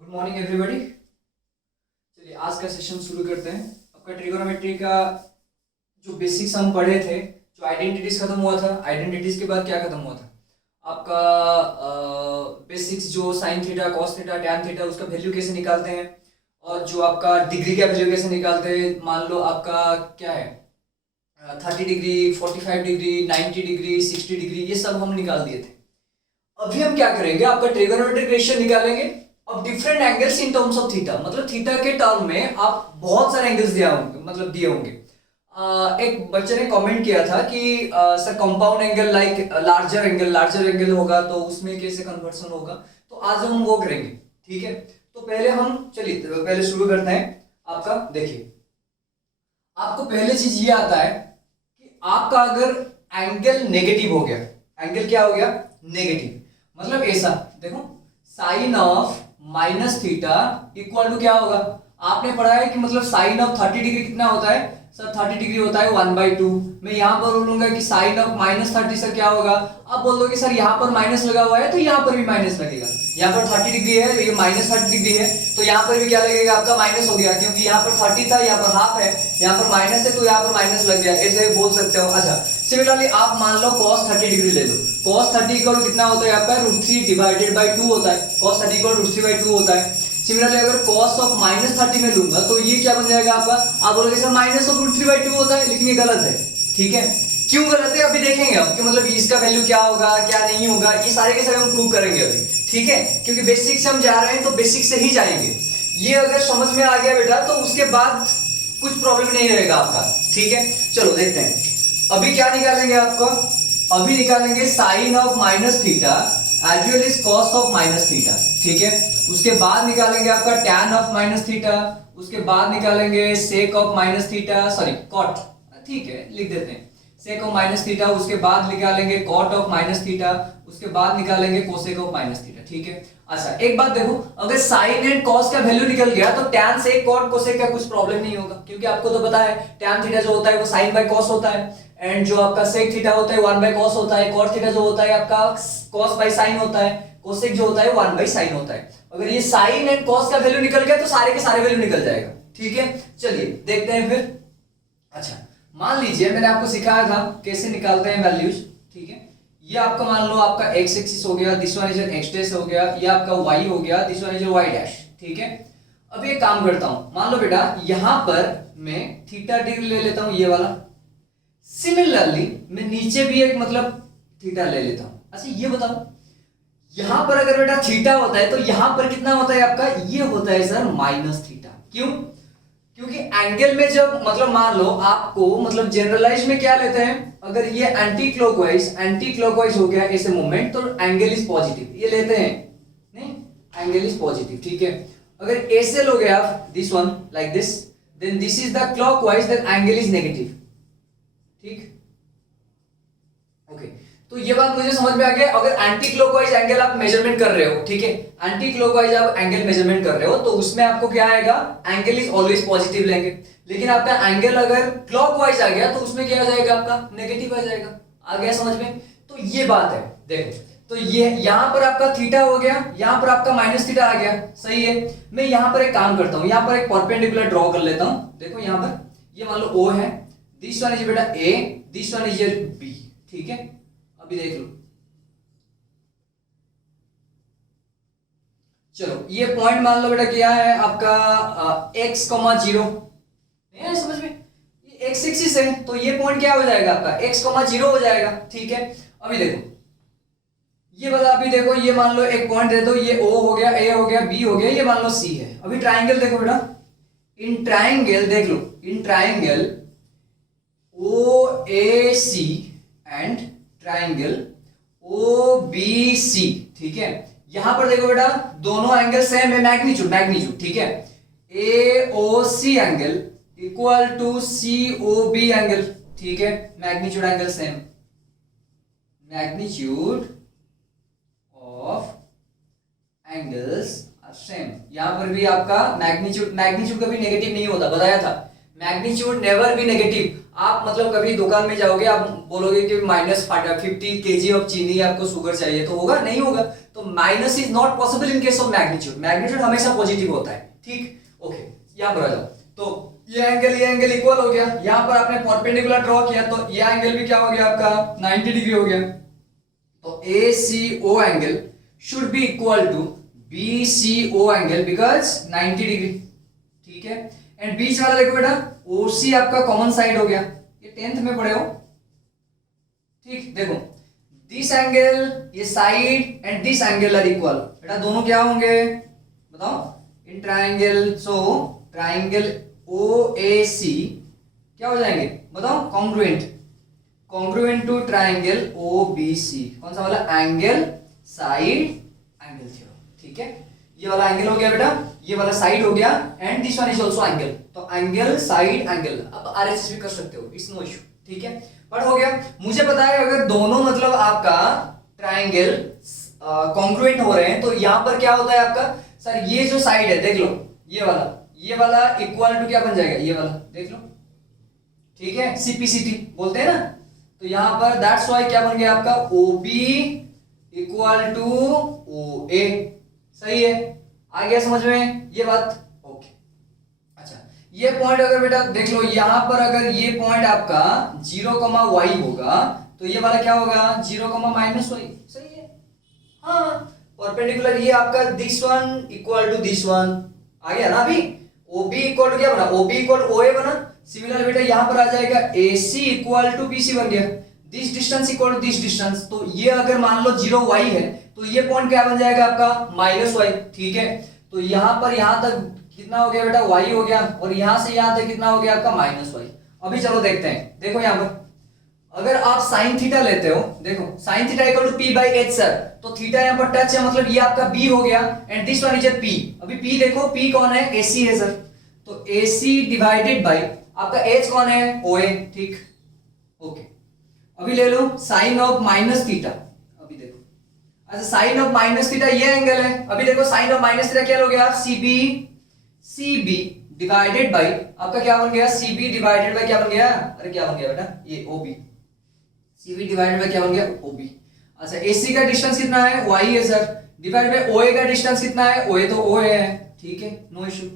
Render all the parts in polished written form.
Good morning everybody. चलिए आज का सेशन शुरू करते हैं। आपका ट्रिगोनोमेट्री का जो बेसिक्स हम पढ़े थे, जो आइडेंटिटीज खत्म हुआ था, आइडेंटिटीज के बाद क्या खत्म हुआ था आपका बेसिक्स, जो sign theta, cos theta, tan theta, उसका वैल्यू कैसे निकालते हैं, और जो आपका डिग्री का वैल्यू कैसे निकालते हैं। मान लो आपका क्या है 30 डिग्री, 45 डिग्री, 90 डिग्री, 60 डिग्री, ये सब हम निकाल दिए थे। अभी हम क्या करेंगे, आपका ट्रिगोनोमेट्रिक रेशियो निकालेंगे अब different angles in terms of theta. मतलब थीटा के टर्म में आप बहुत सारे एंगल्स दिए होंगे, मतलब दिए होंगे। एक बच्चे ने कमेंट किया था कि sir compound angle like larger angle होगा तो उसमें कैसे कन्वर्सन होगा। तो आज हम वो करेंगे, ठीक है। तो पहले हम चलिए पहले शुरू करते हैं। आपका देखिए, आपको पहले चीज ये आता है कि आपका अगर एंगल नेगेटिव हो गया, एंगल क्या हो गया नेगेटिव, मतलब ऐसा देखो sine of minus theta equal to क्या होगा। आपने पढ़ा है कि मतलब साइन ऑफ 30 डिग्री कितना होता है सर, 30 डिग्री होता है 1/2। मैं यहां पर बोलूंगा कि साइन ऑफ -30 सर क्या होगा। आप बोल दो कि सर यहां पर माइनस लगा हुआ है तो यहां पर भी माइनस लगेगा। यहां पर 30 डिग्री है, ये -30 डिग्री है, तो यहां पर भी क्या लगेगा आपका माइनस हो गया, क्योंकि यहां पर 30 था, यहां पर हाफ है, यहां पर माइनस है तो यहां पर माइनस लग गया। ऐसे बोल सकते हो। अच्छा, सिमिलरली आप मान लो cos 30 डिग्री ले लो। cos 30 इक्वल कितना होता है आपका √3 डिवाइडेड बाय 2 होता है। cos 30 इक्वल √3/2 होता है। सिमिलरली अगर cos ऑफ -30 में लूंगा तो ये क्या बन जाएगा आपका, आप बोलोगे सर माइनस ऑफ √3/2 होता है, लेकिन ये गलत है, ठीक है। क्यों गलत है अभी देखेंगे हम कि मतलब इसका वैल्यू क्या होगा क्या नहीं होगा, ये सारे के सारे हम प्रूव करेंगे अभी, ठीक है। क्योंकि बेसिक से हम जा रहे हैं तो बेसिक से ही जाएंगे। ये अगर समझ में आ गया बेटा तो उसके बाद कुछ प्रॉब्लम नहीं रहेगा आपका, ठीक है। चलो देखते हैं अभी क्या निकालेंगे आपको। अभी निकालेंगे sine of -theta as well as cos of -theta, ठीक है। उसके बाद निकालेंगे आपका टैन ऑफ -थीटा, उसके बाद निकालेंगे sec of -theta, sorry cot, ठीक है लिख देते हैं सेक ऑफ -थीटा, उसके बाद निकालेंगे कॉट ऑफ -थीटा, उसके बाद निकालेंगे कोसेक ऑफ -थीटा, ठीक है। अच्छा एक बात देखो, अगर साइन एंड कॉस का वैल्यू निकल गया तो टैन सेक कॉट कोसेक का कुछ प्रॉब्लम नहीं होगा, क्योंकि आपको तो पता है टैन थीटा जो होता है वो साइन बाय कॉस होता है, एंड जो आपका सेक थीटा होता है 1/cos होता है, कॉट थीटा जो होता है आपका cos बाय साइन होता है, कोसेक जो होता है 1/sin होता है। अगर ये साइन एंड कॉस का वैल्यू निकल गया तो सारे के सारे वैल्यू निकल जाएगा, ठीक है। चलिए देखते हैं फिर। अच्छा मान लीजिए मैंने आपको सिखाया था कैसे निकालते हैं वैल्यूज, ठीक है। ये आपका मान लो आपका x एक्सिस हो गया, this one is x dash हो गया, ये आपका y हो गया, this one is y dash, ठीक है। अब एक काम करता हूं, मान लो बेटा यहां पर मैं थीटा डिग्री ले लेता हूं ये वाला। सिमिलरली मैं नीचे भी एक मतलब थीटा ले लेता हूं। अच्छा ये बताओ यहां पर अगर बेटा थीटा होता है तो यहां पर कितना होता है आपका, ये होता है सर -थीटा। क्यों? क्योंकि एंगल में जब मतलब मान लो आपको मतलब जनरलाइज में क्या लेते हैं, अगर ये एंटी क्लॉकवाइज हो गया ऐसे मूवमेंट तो एंगल इज पॉजिटिव, ये लेते हैं नहीं, एंगल इज पॉजिटिव, ठीक है। अगर ऐसे लोगे आप this one like this, then this is the clockwise, then angle is negative, ठीक ओके। तो ये बात मुझे समझ में आ गया। अगर एंटी क्लॉकवाइज एंगल आप मेजरमेंट कर रहे हो, ठीक है, एंटी क्लॉकवाइज आप एंगल मेजरमेंट कर रहे हो तो उसमें आपको क्या आएगा, एंगल इज ऑलवेज पॉजिटिव लेंगे। लेकिन आपका एंगल अगर क्लॉकवाइज आ गया तो उसमें क्या आ जाएगा आपका नेगेटिव आ जाएगा। आ गया समझ में? तो ये बात है देखो। तो ये यहां पर आपका थीटा हो गया, यहां पर आपका -थीटा आ गया, सही है। मैं यहां पर एक काम करता हूं, यहां पर एक परपेंडिकुलर ड्रॉ कर लेता हूं। देखो यहां पर ये मान लो O है, दिस वन इज बेटा A, this one is B, ठीक है। अभी देख लो, चलो ये पॉइंट मान लो बेटा क्या है आपका x, 0 है समझ में, ये x एक्सिस है तो ये पॉइंट क्या हो जाएगा आपका x, 0 हो जाएगा, ठीक है। अभी देखो ये वाला, अभी देखो ये मान लो एक पॉइंट दे दो, ये O हो गया, A हो गया, B हो गया, ये मान लो C है। अभी ट्राइंगल देखो बेटा, इन ट्राइंगल देख लो, in triangle OAC and triangle OBC, ठीक है। यहां पर देखो बेटा दोनों एंगल सेम है, मैग्नीट्यूड, ठीक है। AOC angle equal to COB angle, ठीक है, magnitude angle same, magnitude of angles are same. यहां पर भी आपका मैग्नीट्यूड कभी नेगेटिव नहीं होता, बताया था, मैग्नीट्यूड नेवर बी नेगेटिव। आप मतलब कभी दुकान में जाओगे, आप बोलोगे कि -50 kg ऑफ चीनी आपको शुगर चाहिए, तो होगा? नहीं होगा। तो minus is not possible in case of magnitude. Magnitude हमेशा पॉजिटिव होता है, ठीक? ओके, यहां पर आ जाओ। तो ये एंगल इक्वल हो गया। यहां पर आपने परपेंडिकुलर ड्रॉ किया तो ये एंगल भी क्या हो गया आपका 90 डिग्री हो गया। तो ACO angle should be equal to BCO angle because 90 degree, ठीक है। एंड बीच वाला देखो बेटा OC आपका कॉमन साइड हो गया, ये 10th में पढ़े हो, ठीक। देखो दिस एंगल, ये side and this angle are equal. बेटा दोनों क्या होंगे बताओ इन ट्राइंगल? सो ट्राइंगल OAC क्या हो जाएंगे बताओ? Congruent to triangle OBC। कौन सा वाला? एंगल साइड एंगल थ्योरम, ठीक है। ये वाला एंगल हो गया बेटा, ये वाला साइड हो गया, and this one is also angle. तो एंगल साइड एंगल, अब RHS भी कर सकते हो, इट्स नो इशू, ठीक है। पर हो गया। मुझे पता है अगर दोनों मतलब आपका ट्राइंगल कॉन्ग्रुएंट हो रहे हैं तो यहां पर क्या होता है आपका? सर ये जो साइड है देख लो, ये वाला इक्वल टू क्या बन जाएगा? ये वाला देख लो, ठीक है। CPCT बोलते हैं ना, तो यहां पर दैट्स व्हाई क्या बन गया आपका OB इक्वल टू OA। सही है, आ गया समझ में ये बात? ओके, अच्छा ये पॉइंट अगर बेटा देख लो, यहां पर अगर ये पॉइंट आपका 0, होगा तो ये वाला क्या होगा? 0, सही है। हाँ, परपेंडिकुलर ये आपका this one equal to this one आ गया ना। अभी OB इक्वल टू क्या बना? OB इक्वल टू OA बना। सिमिलर बेटा यहां पर आ जाएगा AC इक्वल टू BC बन गया। This distance equal to this distance, तो ये अगर मान लो 0y है तो ये पॉइंट क्या बन जाएगा आपका? -y, ठीक है। तो यहां पर यहां तक कितना हो गया बेटा? y हो गया, और यहां से यहां तक कितना हो गया आपका? -y। अभी चलो देखते हैं। देखो यहां पर अगर आप sin थीटा लेते हो, देखो sin theta equal to P/h sir, तो थीटा यहां पर टच है, मतलब ये आपका B हो गया, and this one is a P। अभी P देखो, P कौन है? AC है सर, तो AC डिवाइडेड बाय आपका H कौन है? OA, ठीक। ओके, अभी ले लो साइन ऑफ माइनस थीटा। अभी देखो, अच्छा साइन ऑफ माइनस थीटा ये एंगल है। अभी देखो साइन ऑफ माइनस थीटा क्या हो गया? CB डिवाइडेड बाय आपका क्या बन गया? CB डिवाइडेड बाय क्या बन गया? अरे क्या बन गया बेटा? ये OB। CB डिवाइडेड बाय क्या बन गया? OB। अच्छा AC का डिस्टेंस कितना है? Y है सर, डिवाइड बाय OA का डिस्टेंस कितना है? OA तो OA है, ठीक है, नो इशू।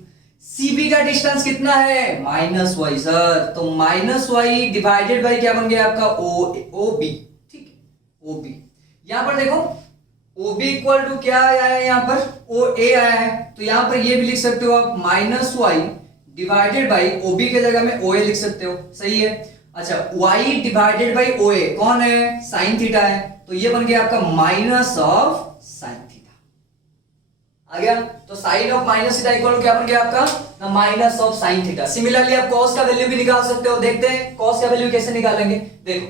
CB का डिस्टेंस कितना है? -y सर, तो -y डिवाइडेड बाय क्या बन गया आपका? OB, ठीक है, OB। यहां पर देखो OB इक्वल टू क्या आया है? यहां पर OA आया है, तो यहां पर ये भी लिख सकते हो आप -y डिवाइडेड बाय OB के जगह में OA लिख सकते हो, सही है। अच्छा y डिवाइडेड बाय OA कौन है? sin थीटा है, तो ये बन गया आपका माइनस ऑफ sin थीटा। आ गया? तो sine of minus theta equal क्या बन गया आपका? Minus of sine theta. Similarly आप cos का वैल्यू भी निकाल सकते हो। देखते हैं cos का वैल्यू कैसे निकालेंगे। देखो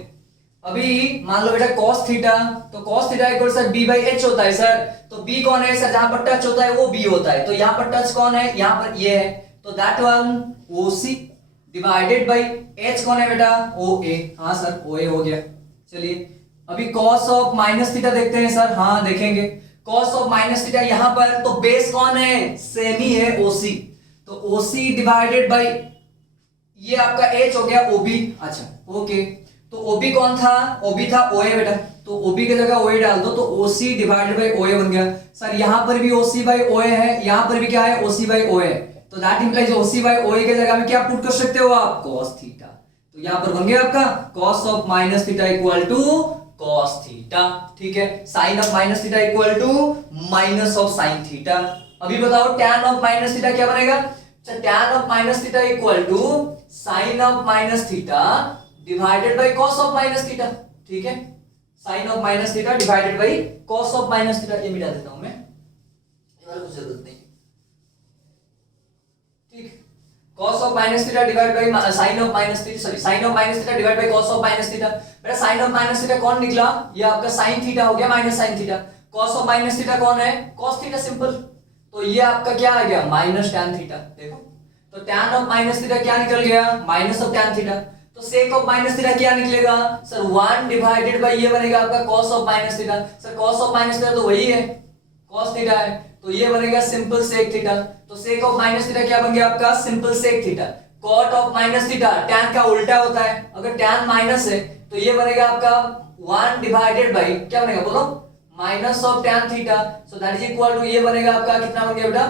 अभी मान लो बेटा cos थीटा, तो cos theta equal sir B/h होता है सर, तो B कौन है सर? जहां पर टच होता है वो B होता है, तो यहां पर टच कौन है? यहां पर ये है, तो that one OC divided by H कौन है बेटा? OA। हाँ सर OA हो गया। चलिए अभी cos ऑफ माइनस थीटा देखते हैं सर। हाँ देखेंगे, cos ऑफ माइनस थीटा यहां पर तो बेस कौन है? सेम ही है OC, तो OC डिवाइडेड बाय ये आपका H हो गया OB। अच्छा ओके, तो OB कौन था? OB था OA बेटा, तो OB की जगह OA डाल दो, तो OC डिवाइडेड बाय OA बन गया। सर यहां पर भी OC बाय OA है, यहां पर भी क्या है? OC बाय OA है, तो that implies OC by OA के जगह में क्या पुट कर सकते हो आप? cos theta. तो यहां पर बन गया आपका cos of minus theta equal to cos theta, ठीक है। sin of minus theta equal to minus of sin theta. अभी बताओ tan ऑफ माइनस थीटा क्या बनेगा? tan of minus theta equal to sin of minus theta divided by cos of minus theta, ठीक है। sin of minus theta divided by cos of minus theta, ये मिटा देता हूं मैं, ये वाला कुछ जरूरत नहीं, ठीक। cos of minus theta divide by sin of minus theta, sorry sin of minus theta divide by cos of minus theta. बेटा sin ऑफ माइनस थीटा कौन निकला? ये आपका sin थीटा हो गया minus sin theta. cos of minus theta कौन है? cos theta, simple. तो ये आपका क्या आ गया? Minus tan theta. देखो तो tan ऑफ माइनस थीटा क्या निकल गया? Minus of tan theta. तो sec ऑफ माइनस थीटा क्या निकलेगा सर? 1 डिवाइडेड बाय ये बनेगा आपका cos of minus theta. Sir cos of minus theta तो वही है, cos थीटा है, तो ये बनेगा सिंपल sec थीटा। तो sec ऑफ माइनस थीटा क्या बन गया आपका? Simple sec theta. Cot of minus theta, tan का उल्टा होता है, अगर टैन माइनस है तो ये बनेगा आपका 1 डिवाइडेड बाई क्या बनेगा बोलो, minus of tan theta, so that is equal to ये बनेगा आपका कितना बन गया बेटा,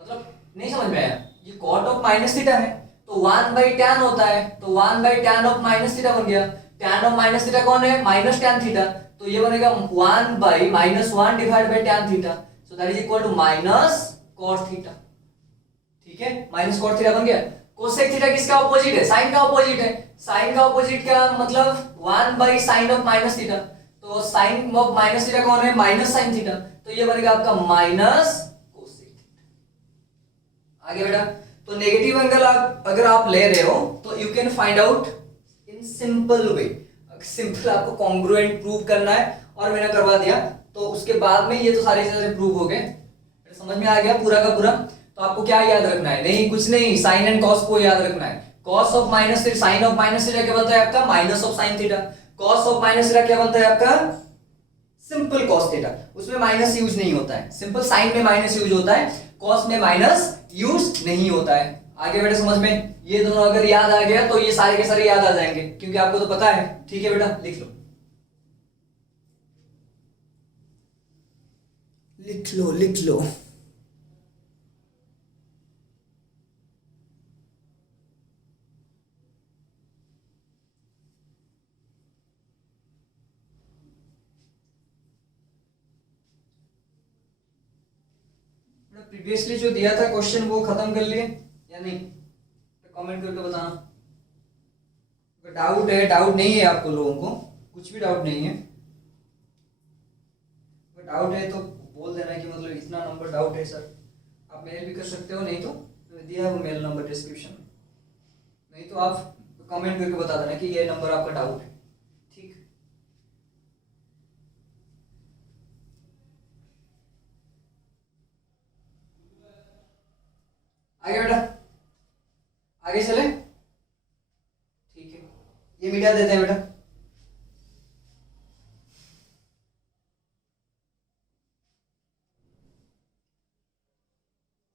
मतलब नहीं समझ में आया, ये कॉट ऑफ माइनस थीटा है तो 1 बाई टैन होता है, तो 1 by tan of minus theta बन गया, टैन ऑफ माइनस थीटा कौन है, माइनस टैन थीटा, तो ये बनेगा 1 by minus 1 divide by tan theta, so that is equal to minus cot theta, ठीक है, माइनस कॉट थीटा बन गया। कोसेक थीटा किसका ऑपोजिट है, साइन का ऑपोजिट है, साइन का ऑपोजिट क्या मतलब 1 by sine of minus theta, तो साइन ऑफ माइनस थीटा कौन है, माइनस साइन थीटा, तो ये बनेगा आपका माइनस कोसेक थीटा। आगे बेटा, तो नेगेटिव एंगल अगर आप ले रहे हो तो you can find out in simple way, simple आपको कॉन्ग्रुएंट प्रूव करना है और मैंने करवा दिया, तो उसके बाद में ये तो सारे चीजें प्रूव हो गए, समझ में आ गया पूरा का पूरा। तो आपको क्या याद रखना है, नहीं कुछ नहीं, साइन एंड कॉस को याद रखना है, cos of minus theta, sine of minus theta क्या बनता है आपका, minus of sine theta, cos of minus theta क्या बनता है आपका, सिंपल कॉस थीटा, उसमें माइनस यूज नहीं होता है, सिंपल साइन में माइनस यूज होता है, कॉस में माइनस यूज नहीं होता है। आगे बेटा समझ में, ये दोनों अगर याद आ गया तो ये सारे के सारे याद आ जाएंगे, क्योंकि आपको तो पता है, ठीक है बेटा, लिख लो लिख लो लिख लो। प्रीवियसली जो दिया था क्वेश्चन वो खत्म कर लिए या नहीं, तो कमेंट करके बताना। अगर डाउट है, डाउट नहीं है आपको लोगों को, कुछ भी डाउट नहीं है, अगर डाउट है तो बोल देना कि मतलब इतना नंबर डाउट है सर, आप मेल भी कर सकते हो, नहीं तो दिया है वो मेल नंबर डिस्क्रिप्शन में, नहीं तो आप कमेंट करके बता देना कि ये नंबर आपका डाउट है, ठीक। आगे बेटा, आगे चले, ठीक है, ये मिटा देते हैं बेटा,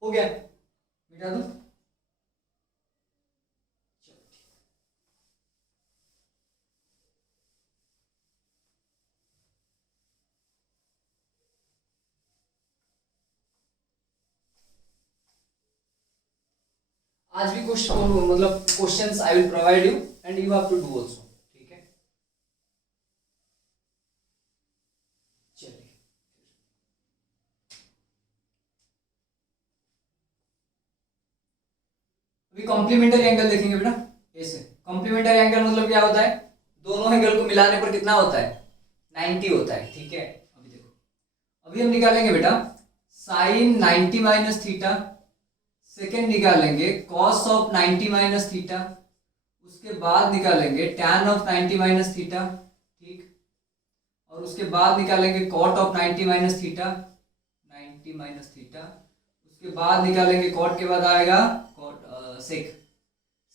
हो गया, मिटा दो। आज भी क्वेश्चन मतलब questions I will provide you and you have to do also, ठीक है। चलिए अभी कॉम्प्लीमेंट्री एंगल देखेंगे बेटा, ऐसे कॉम्प्लीमेंट्री एंगल मतलब क्या होता है, दोनों एंगल को मिलाने पर कितना होता है, 90 होता है, ठीक है। अभी देखो, अभी हम निकालेंगे बेटा साइन 90 माइनस थीटा, सेकेंड निकालेंगे कॉस ऑफ 90 माइनस थीटा, उसके बाद निकालेंगे टैन ऑफ 90 माइनस थीटा, ठीक, और उसके बाद निकालेंगे cot of 90 minus theta, 90 minus theta, उसके बाद निकालेंगे कॉट के बाद आएगा cot sec,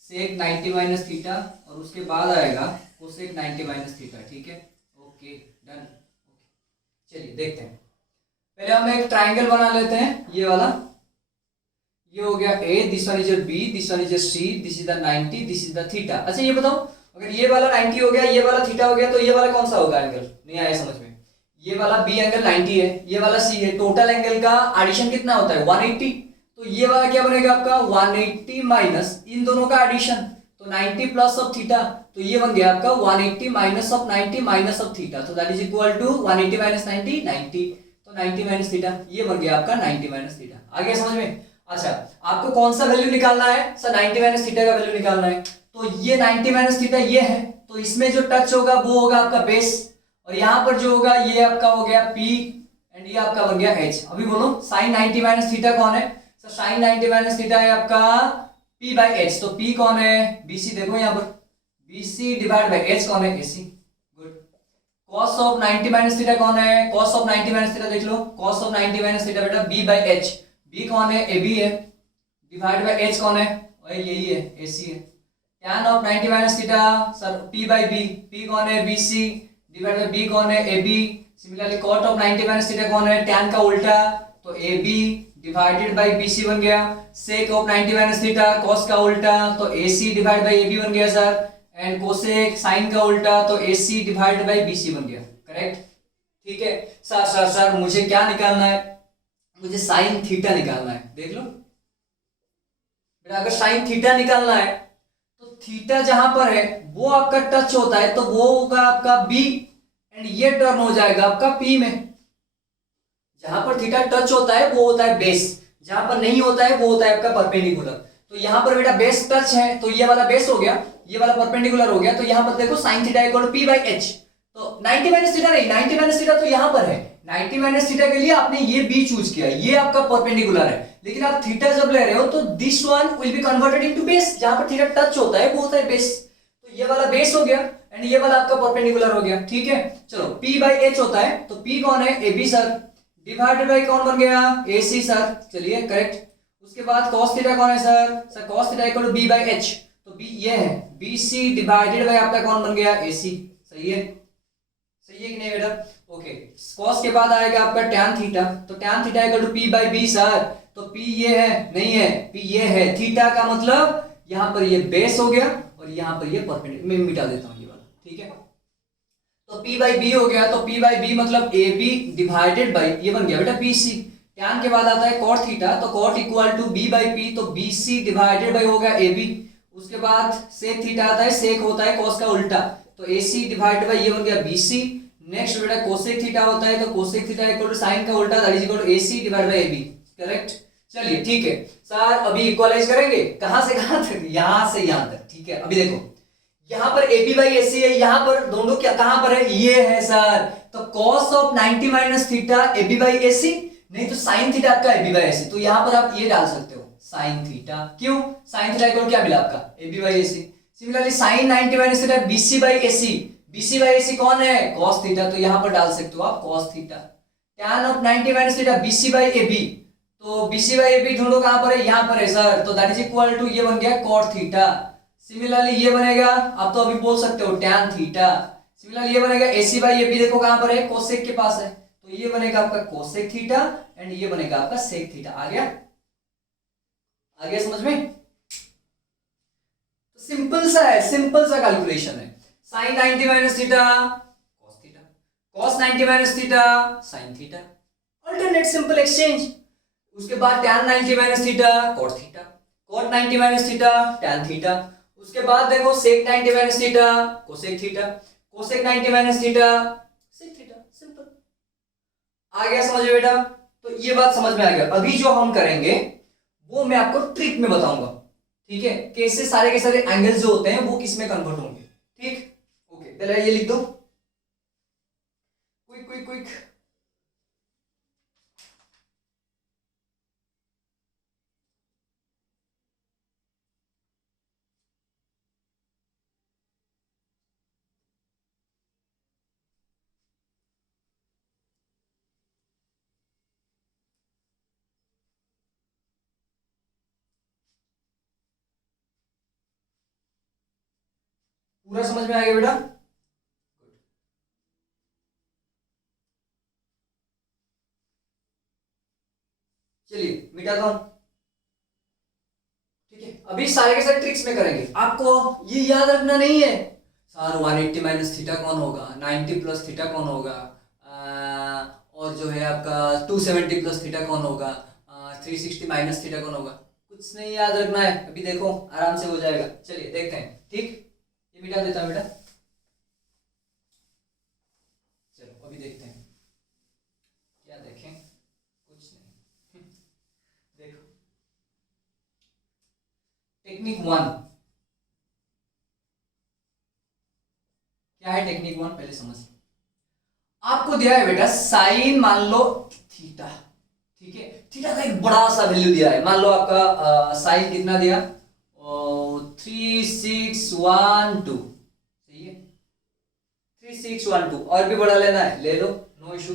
sec 90 minus theta, और उसके बाद आएगा कोसेक 90 माइनस थीटा, ठीक है, ओके डन। चलिए देखते हैं, पहले हम एक ट्राइंगल बना लेते हैं, ये वाला, ये हो गया A, this one is your B, this one is your C, this is the 90, this is the theta. अच्छा ये बताओ, अगर ये वाला 90 हो गया, ये वाला थीटा हो गया, तो ये वाला कौन सा होगा एंगल, नहीं आया समझ में, ये वाला B एंगल 90 है, ये वाला C है, टोटल एंगल का एडिशन कितना होता है 180, तो ये वाला क्या बनेगा आपका 180 माइनस इन दोनों का एडिशन, तो 90 प्लस ऑफ थीटा, तो ये बन गया आपका 180 minus of 90 minus of theta, तो that is equal to 180 minus 90 90, तो 90 माइनस थीटा, ये बन गया आपका 90 माइनस थीटा। आगे समझ में, अच्छा आपको कौन सा वैल्यू निकालना है सर, 90 माइनस थीटा का वैल्यू निकालना है, तो ये 90 माइनस थीटा ये है, तो इसमें जो टच होगा वो होगा आपका बेस, और यहाँ पर जो होगा ये आपका हो गया P एंड ये आपका बन गया H। अभी बोलो साइन 90 माइनस थीटा कौन है सर, साइन 90 माइनस थीटा है आपका P बाई H, तो P कौन है BC, देखो यहाँ पर BC डिवाइड बाई H कौन है AC, good. cos of 90 minus theta कौन है, cos ऑफ 90 माइनस थीटा देख लो, cos ऑफ 90 माइनस थीटा बेटा B बाई H, B कौन है AB है, डिवाइड बाय H कौन है, वही यही है AC है। tan of 90 minus theta sir P by B, P कौन है BC, डिवाइड बाय B कौन है AB। Similarly cot of 90 minus theta कौन है, tan का उल्टा, तो AB डिवाइडेड बाई BC बन गया, sake of 90 minus theta, cos का उल्टा तो AC डिवाइड बाई AB बन गया सर, एंड कोसेक साइन का उल्टा तो AC डिवाइड बाई BC बन गया, करेक्ट। ठीक है सर, सर मुझे क्या निकालना है, मुझे साइन थीटा निकालना है। देख लो बेटा, अगर साइन थीटा निकालना है तो थीटा जहां पर है वो आपका टच होता है तो वो होगा आपका B, एंड ये टर्म हो जाएगा आपका P में। जहां पर थीटा टच होता है वो होता है बेस, जहां पर नहीं होता है वो होता है आपका परपेंडिकुलर। तो यहां पर बेटा बेस टच है तो ये वाला बेस हो गया, ये वाला परपेंडिकुलर हो गया, तो यहां पर देखो sin theta equal to P by H। तो 90 माइनस थीटा नहीं, 90 माइनस थीटा तो यहां पर है, 90 माइनस थीटा के लिए आपने ये B चूज किया, ये आपका परपेंडिकुलर है, लेकिन आप थीटा जब ले रहे हो तो this one will be converted into base, जहां पर थीटा टच होता है वो होता है बेस। तो ये वाला बेस हो गया एंड ये वाला आपका परपेंडिकुलर हो गया। ठीक है चलो, P बाई H होता है तो P कौन है, AB सर, डिवाइडेड बाई कौन बन गया, AC सर, चलिए करेक्ट। उसके बाद cos थीटा कौन है sir, sir cos theta equal to B by H, तो B ये है, BC डिवाइडेड बाई आपका कौन बन गया, AC। सही है, सही है कि नहीं बेटा, ओके। cos के बाद आएगा आपका tan थीटा, तो tan theta equal to P by B sir, तो P ये है, नहीं है, P ये है, थीटा का मतलब यहां पर ये बेस हो गया और यहां पर ये परपेंडिकुलर, मैं मिटा देता हूं ये वाला, ठीक है। तो P बाई B हो गया, तो P बाई B मतलब AB डिवाइडेड बाई ये बन गया बेटा BC। tan के बाद आता है cot थीटा, तो cot equal to B by P, तो BC डिवाइडेड बाई हो गया AB। उसके बाद sec थीटा आता है, sec होता है cos का उल्टा, तो AC डिवाइडेड बाई ये बन गया BC। नेक्स्ट बेटा cosec थीटा होता है, तो cosec theta equal to sin का उल्टा, that is equal to AC divided by AB, correct. चलिए ठीक है सर, अभी इक्वलाइज करेंगे कहां से कहां तक, यहां से यहां तक, ठीक है। अभी देखो यहां पर AB बाई AC है, यहां पर दोनों क्या कहां पर है, ये है सर, तो cos of 90 minus theta AB by AC, नहीं तो sin थीटा आपका AB बाई AC, तो यहां पर आप ये डाल सकते हो sin थीटा, क्यों, sin थीटा इक्वल क्या मिला आपका AB by AC। Similarly sin 90 minus theta BC by AC, BC by AC कौन है, cos थीटा, तो यहां पर डाल सकते हो आप cos theta. tan of 90 minus theta BC by AB, तो BC बाई AB ढूंढो कहां पर है, यहां पर है सर, तो दैट इज इक्वल टू ये बन गया cot थीटा। सिमिलरली ये बनेगा, आप तो अभी बोल सकते हो tan थीटा। सिमिलरली ये बनेगा AC बाई AB, देखो कहां पर है, कोसेक के पास है, तो ये बनेगा आपका कोसेक थीटा एंड ये बनेगा आपका सेक थीटा। आ गया, आ गया समझ में। तो सिंपल सा है, सिंपल सा कैलकुलेशन है। sin 90 minus theta cos theta, cos 90 minus theta sin theta, alternate simple exchange. उसके बाद tan 90 minus theta cot theta, cot 90 minus theta tan theta. उसके बाद देखो sec 90 minus theta cosec theta, cosec 90 minus theta sec theta, simple. आ गया समझ में बेटा, तो ये बात समझ में आ गया। अभी जो हम करेंगे वो मैं आपको ट्रिक में बताऊंगा, ठीक है, कैसे सारे के सारे एंगल्स जो होते हैं वो किस में कन्वर्ट होंगे, ठीक। ओके पहले ये लिख दो, क्विक क्विक क्विक। पूरा समझ में आ गया बेटा, चलिए मिटाता हूं, ठीक है। अभी सारे के सारे ट्रिक्स में करेंगे, आपको ये याद रखना नहीं है सर 180 माइनस थीटा कौन होगा, 90 प्लस थीटा कौन होगा, और जो है आपका 270 प्लस थीटा कौन होगा, 360 माइनस थीटा कौन होगा, कुछ नहीं याद रखना है। अभी देखो आराम से हो जाएगा, चलिए देखते हैं, ठीक। ये मिटा देता हूं बेटा, चलो अभी देखते हैं क्या देखें, कुछ नहीं देखो टेक्निक 1 क्या है, टेक्निक 1 पहले समझ। आपको दिया है बेटा साइन, मान लो थीटा, ठीक है, थीटा का एक बड़ा सा वैल्यू दिया है, मान लो आपका साइन कितना दिया 3612, सही है 3612, और भी बड़ा लेना है ले लो, नो इशू।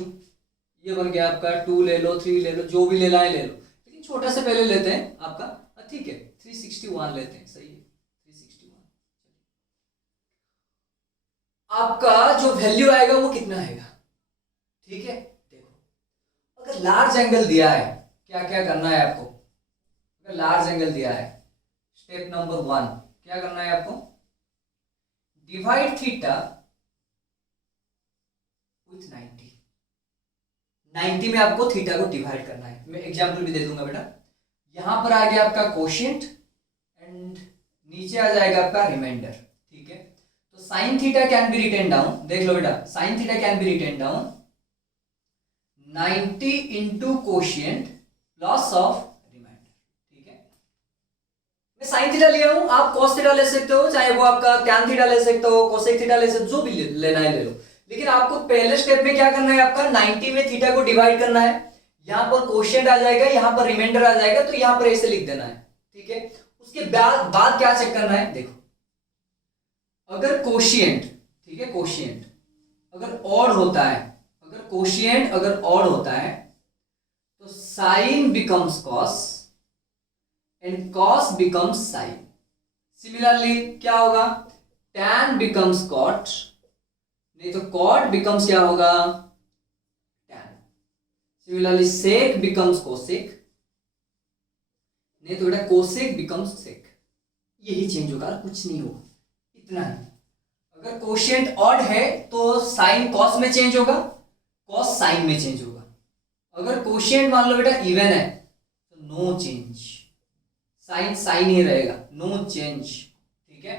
ये बन गया आपका 2 ले लो, 3 ले लो, जो भी लेना है ले लो, लेकिन छोटा से पहले लेते हैं आपका, ठीक है 361 लेते हैं, सही है 361। आपका जो वैल्यू आएगा वो कितना आएगा, ठीक है। देखो अगर लार्ज एंगल दिया है क्या क्या करना है आपको। अगर लार्ज एंगल दिया है, स्टेप नंबर 1 क्या करना है आपको, डिवाइड थीटा विथ 90 में आपको थीटा को डिवाइड करना है। मैं एग्जांपल भी दे दूंगा बेटा। यहां पर आ गया आपका कोशिएंट एंड नीचे आ जाएगा आपका रिमाइंडर, ठीक है। तो sine theta can be written down, देख लो बेटा, sine theta can be written down 90 into quotient plus of reminder, ठीक है। मैं साइन थीटा लिया हूं, आप कॉस थीटा ले सकते हो, चाहे वो आपका टैन थीटा ले सकते हो, कोसेक थीटा ले सकते हो, जो भी लेना है ले लो। लेकिन आपको पहले स्टेप में क्या करना है, आपका 90 में थीटा को डिवाइड करना है। यहां पर कोशिएंट आ जाएगा, यहां पर रिमाइंडर आ जाएगा, तो यहां पर ऐसे लिख देना है, ठीक है। उसके बाद क्या चेक करना है, देखो अगर कोशिएंट, ठीक है, कोशिएंट अगर ऑड होता है, अगर कोशिएंट अगर ऑड होता है तो sine becomes cos and cos becomes sine. Similarly क्या होगा, टैन बिकम्स कॉट, नहीं तो कॉट बिकम्स क्या होगा, टैन। सिमिलरली सेक बिकम्स कोसेक, नहीं तो बेटा कोसेक बिकम्स सेक। यही चेंज होगा, कुछ नहीं होगा, इतना ही। अगर कोशिएंट ऑड है तो साइन कॉस में चेंज होगा, कॉस साइन में चेंज होगा। अगर कोशिएंट मान लो बेटा इवन है तो नो चेंज, साइन साइन ही रहेगा, नो चेंज, ठीक है।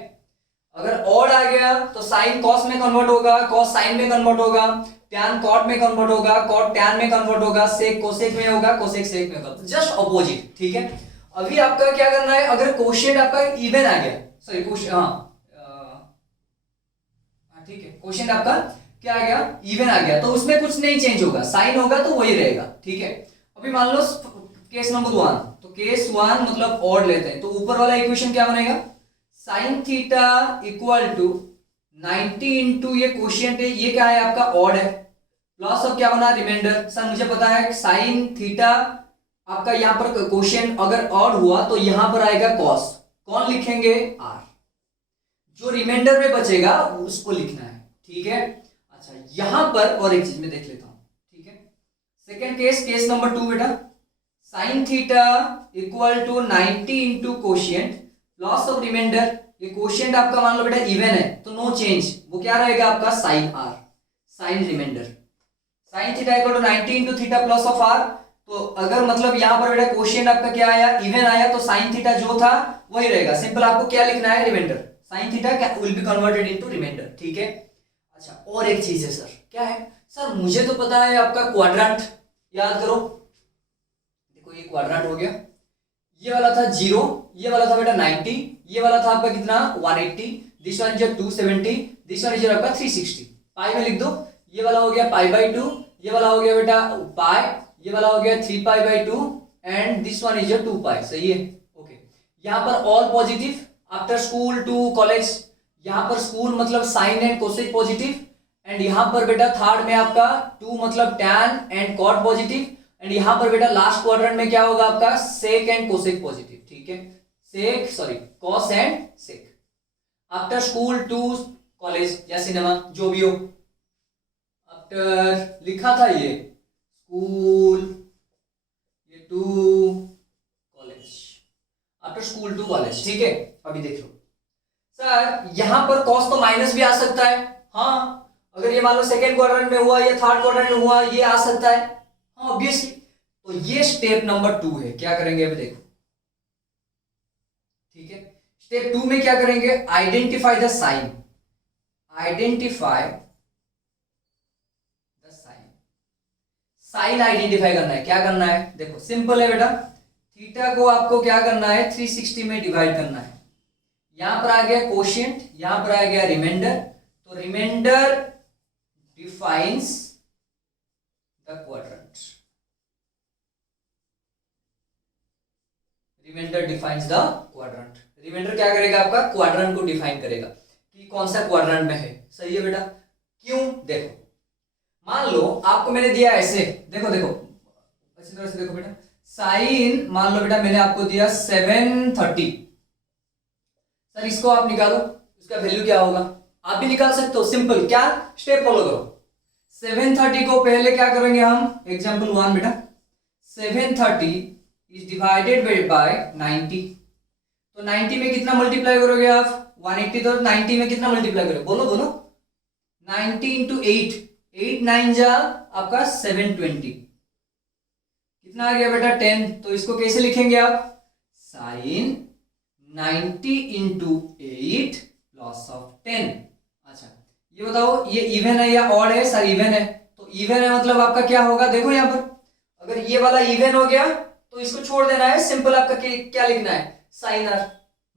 अगर ऑड आ गया तो साइन कॉस में कन्वर्ट होगा, कॉस साइन में कन्वर्ट होगा, टैन कॉट में कन्वर्ट होगा, कॉट टैन में कन्वर्ट होगा, सेक कोसेक में होगा, कोसेक सेक में होगा, जस्ट ऑपोजिट, ठीक है। अभी आपका क्या करना है, अगर कोशिएंट आपका इवन आ गया, सॉरी ठीक है, कोशिएंट आपका क्या आ गया, इवन आ गया, तो उसमें कुछ नहीं चेंज होगा, साइन होगा तो वही रहेगा, ठीक है। अभी मान लो केस नंबर 1, तो केस 1 मतलब ऑड लेते हैं, तो ऊपर वाला इक्वेशन क्या बनेगा, sine theta equal to 90 into ये कोशिएंट है, ये क्या है आपका ऑड है, प्लस ऑफ क्या बना रिमाइंडर। सर मुझे पता है साइन थीटा आपका यहाँ पर कोशिएंट अगर ऑड हुआ तो यहां पर आएगा कॉस, कौन लिखेंगे आर, जो रिमाइंडर में बचेगा उसको लिखना है, ठीक है। अच्छा यहां पर और एक चीज में देख लेता हूं, ठीक है। सेकेंड केस, केस नंबर 2 बेटा, sine theta equal to 90 into quotient plus of remainder. ये कोशिएंट आपका मान लो बेटा इवन है तो नो चेंज, वो क्या रहेगा आपका sign R, sign remainder. Sine theta equal to 90 into theta plus of R, तो अगर मतलब यहां पर बेटा कोशिएंट आपका क्या आया, इवन आया, तो साइन थीटा जो था वही रहेगा, सिंपल आपको क्या लिखना है, remainder. Sine theta will be converted into remainder, ठीक है। अच्छा और एक चीज है सर, क्या है सर, मुझे तो पता है आपका क्वाड्रेंट, याद करो, देखो ये क्वाड्रेंट हो गया, ये वाला था 0, ये वाला था बेटा 90, ये वाला था आपका कितना 180, this one is 270, this one is आपका 360, पाई में लिख दो। ये वाला हो गया पाई बाई 2, ये वाला हो गया बेटा पाई, ये वाला हो गया 3 pi by 2 and this one is 2 pi, सही है, ओके। यहाँ पर all positive, after school to college, यहां पर स्कूल मतलब sine and cosec positive, and यहां पर बेटा थर्ड में आपका 2 मतलब tan and cot positive, and यहां पर बेटा लास्ट क्वाड्रेंट में क्या होगा आपका सेक एंड कोसेक पॉजिटिव, ठीक है, sec sorry cos and sec. After school to college या सिनेमा जो भी हो, आफ्टर लिखा था ये स्कूल, ये to college, after school to college, ठीक है। अभी देख लो सर, यहां पर कॉस तो माइनस भी आ सकता है, हाँ, अगर ये मान लो सेकेंड क्वाड्रेंट में हुआ या थर्ड क्वाड्रेंट में हुआ, ये आ सकता है, हाँ ऑब्वियसली। तो ये स्टेप नंबर 2 है, क्या करेंगे अभी देखो, ठीक है। स्टेप 2 में क्या करेंगे, identify the sign, identify the sign, sign identify करना है, क्या करना है देखो, सिंपल है बेटा, थीटा को आपको क्या करना है 360 में डिवाइड करना है। यहां पर आ गया कोशिएंट, यहां पर आ गया रिमाइंडर, तो remainder defines the quadrant, remainder defines the quadrant. Remainder क्या करेगा आपका क्वाड्रेंट को डिफाइन करेगा कि कौन सा क्वाड्रेंट में है, सही है बेटा। क्यों, देखो मान लो आपको मैंने दिया ऐसे, देखो देखो अच्छी तरह से देखो बेटा, साइन मान लो बेटा मैंने आपको दिया 730, सर इसको आप निकालो, इसका वैल्यू क्या होगा, आप भी निकाल सकते हो, सिंपल, क्या स्टेप फॉलो करो। 730 को पहले क्या करेंगे हम, एग्जांपल 1 बेटा, 730 इज डिवाइडेड बाय 90। तो 90 में कितना मल्टीप्लाई करोगे आप? 180। तो 90 में कितना मल्टीप्लाई करोगे? बोलो बोलो। 90 इंटू 8, 8 9 जा आपका 720। कितना आ गया बेटा? 10। तो इसको कैसे लिखेंगे आप? Sine 90 into 8 plus of 10। अच्छा ये बताओ, ये इवन है या ऑड है? सर इवन है। तो इवन है मतलब आपका क्या होगा? देखो यहाँ पर, अगर ये वाला इवन हो गया तो इसको छोड़ देना है। सिंपल आपका क्या लिखना है? Sign R.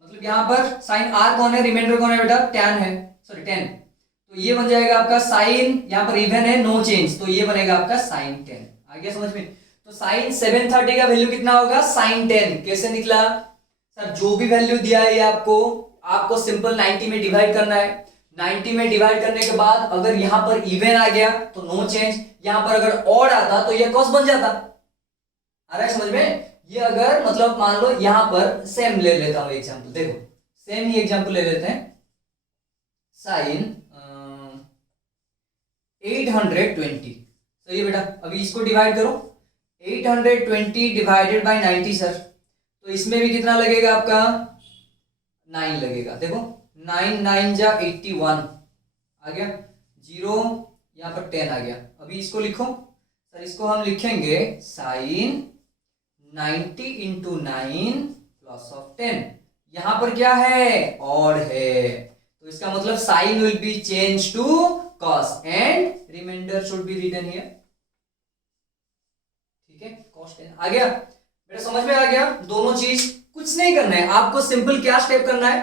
मतलब यहाँ पर साइन आर कौन है? रिमाइंडर कौन है बेटा? टैन है, सॉरी 10। तो ये बन जाएगा आपका साइन, यहाँ पर इवन है, नो चेंज, तो ये बनेगा आपका साइन 10। आ गया समझ में? तो साइन 730 का वैल्यू कितना होगा? साइन 10। कैसे निकला? सर जो भी वैल्यू दिया है आपको सिंपल 90 में डिवाइड करना है। 90 में डिवाइड करने के बाद अगर यहां पर इवन आ गया तो नो चेंज, यहां पर अगर ऑड आता तो ये कॉस बन जाता। आ रहा है समझ में? ये अगर मतलब मान लो यहां पर सेम ले लेता हूं एग्जांपल, देखो सेम ही एग्जांपल ले लेते हैं। साइन 820, सही है बेटा। अभी इसको डिवाइड करो, 820 डिवाइडेड बाय 90 सर। तो इसमें भी कितना लगेगा आपका? 9 लगेगा। देखो 9 9 जा 81 आ गया, 0 यहाँ पर 10 आ गया। अभी इसको लिखो सर, इसको हम लिखेंगे साइन 90 इंटू 9 प्लस ऑफ 10। यहां पर क्या है? ऑड है, तो इसका मतलब sine will be change to cos and remainder should be written here. ठीक है, कॉस 10 आ गया बेटा, समझ में आ गया? दोनों चीज कुछ नहीं करना है आपको, सिंपल क्या स्टेप करना है?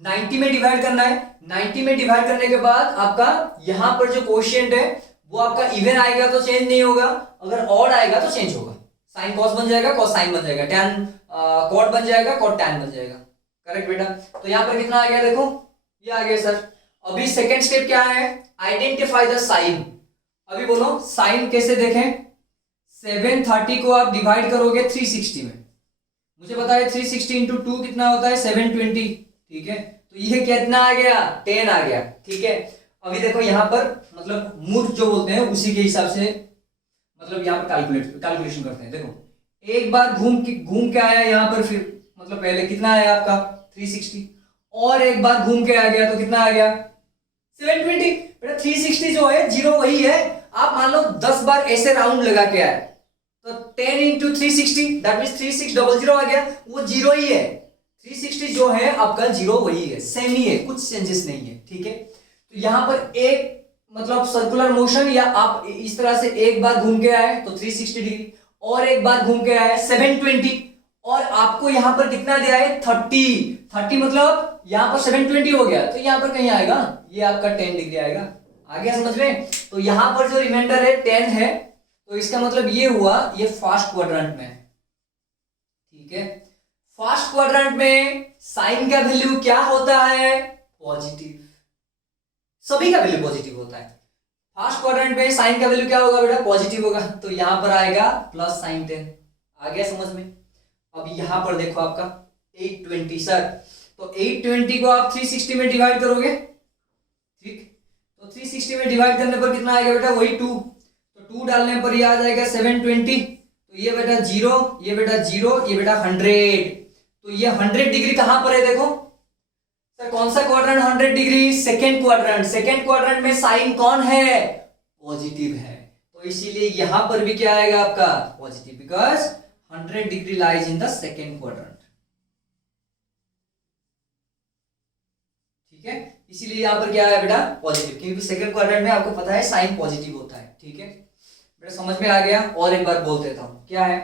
90 में डिवाइड करना है। 90 में डिवाइड करने के बाद आपका यहां पर जो कोशिएंट है वो आपका इवन आएगा तो चेंज नहीं होगा, अगर ऑड आएगा तो चेंज होगा। साइन कॉस बन जाएगा, कॉस साइन बन जाएगा, टैन कॉट बन जाएगा, कॉट टैन बन जाएगा। करेक्ट बेटा? तो यहां पर कितना आ गया? देखो ये आ गया सर। अभी सेकेंड स्टेप क्या है? Identify the sign. अभी बोलो साइन कैसे देखें? 730 को आप डिवाइड करोगे 360 में। मुझे पता है 360 इंटू 2 कितना होता है? 720। ठीक है, तो ये कितना आ गया? 10 आ गया। ठीक है, अभी देखो यहाँ पर मतलब मूर्ख जो बोलते हैं उसी के हिसाब से मतलब यहाँ पर कैलकुलेशन करते हैं। देखो एक बार घूम के आया यहाँ पर, फिर मतलब पहले कितना आया आपका? 360, और एक बार घूम के आ गया तो कितना आ गया? 720। बेटा 360 जो है 0 वही है। आप मान लो 10 बार ऐसे राउंड लगा के आए तो 10 इंटू 360 दैट मीन्स 3600 आ गया, वो 0 ही है। 360 जो है आपका 0 वही है, सेम ही है, कुछ चेंजेस नहीं है। ठीक है, तो यहां पर एक मतलब सर्कुलर मोशन, या आप इस तरह से एक बार घूम के आए तो 360 डिग्री, और एक बार घूम के आए 720, और आपको यहां पर कितना दिया है? 30 मतलब यहां पर 720 हो गया, तो यहां पर कहीं आएगा ये आपका 10 डिग्री आएगा। आ गया समझ में? तो यहां पर जो रिमाइंडर है 10 है, तो इसका मतलब ये हुआ ये फर्स्ट क्वाड्रेंट में। ठीक है, फर्स्ट क्वाड्रेंट में साइन का वैल्यू क्या होता है? पॉजिटिव। सभी का वैल्यू पॉजिटिव होता है। फर्स्ट क्वाड्रेंट में साइन का वैल्यू क्या होगा बेटा? पॉजिटिव होगा, तो यहां पर आएगा प्लस साइन 10। आ गया समझ में? अब यहां पर देखो आपका 820 सर, तो 820 को आप 360 में डिवाइड करोगे। ठीक, तो 360 में डिवाइड करने पर कितना आएगा बेटा? वही 2, तो 2 डालने पर ये आ जाएगा 720। तो ये बेटा 0, ये बेटा 0, ये बेटा 100। तो ये 100 डिग्री कहां पर है? देखो सर कौन सा quadrant 100 degree? Second quadrant. Second quadrant में साइन कौन है? पॉजिटिव है, तो इसीलिए यहां पर भी क्या आएगा आपका? Positive, because 100 degree lies in the second quadrant. ठीक है, इसीलिए यहां पर क्या है बेटा? पॉजिटिव, क्योंकि सेकंड क्वाड्रेंट में आपको पता है साइन पॉजिटिव होता है। ठीक है बेटा, समझ में आ गया? और एक बार बोल देता हूं, क्या है?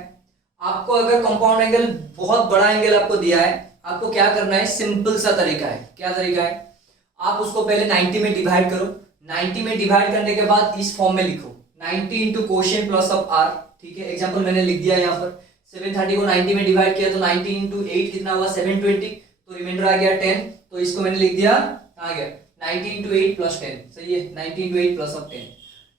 आपको अगर कंपाउंड एंगल बहुत बड़ा एंगल आपको दिया है, आपको क्या करना है? सिंपल सा तरीका है। क्या तरीका है? आप उसको पहले 90 में डिवाइड करो। 90 में डिवाइड करने के बाद इस फॉर्म में लिखो 90 into quotient plus of R. ठीक है, एग्जांपल मैंने लिख दिया यहाँ पर। 730 को 90 में डिवाइड किया तो 90 इंटू 8 कितना हुआ? 720, तो रिमाइंडर आ गया 10, तो इसको मैंने लिख दिया, आ गया 90 इंटू 8 प्लस 10। सही है, 90 इंटू 8 प्लस ऑफ 10।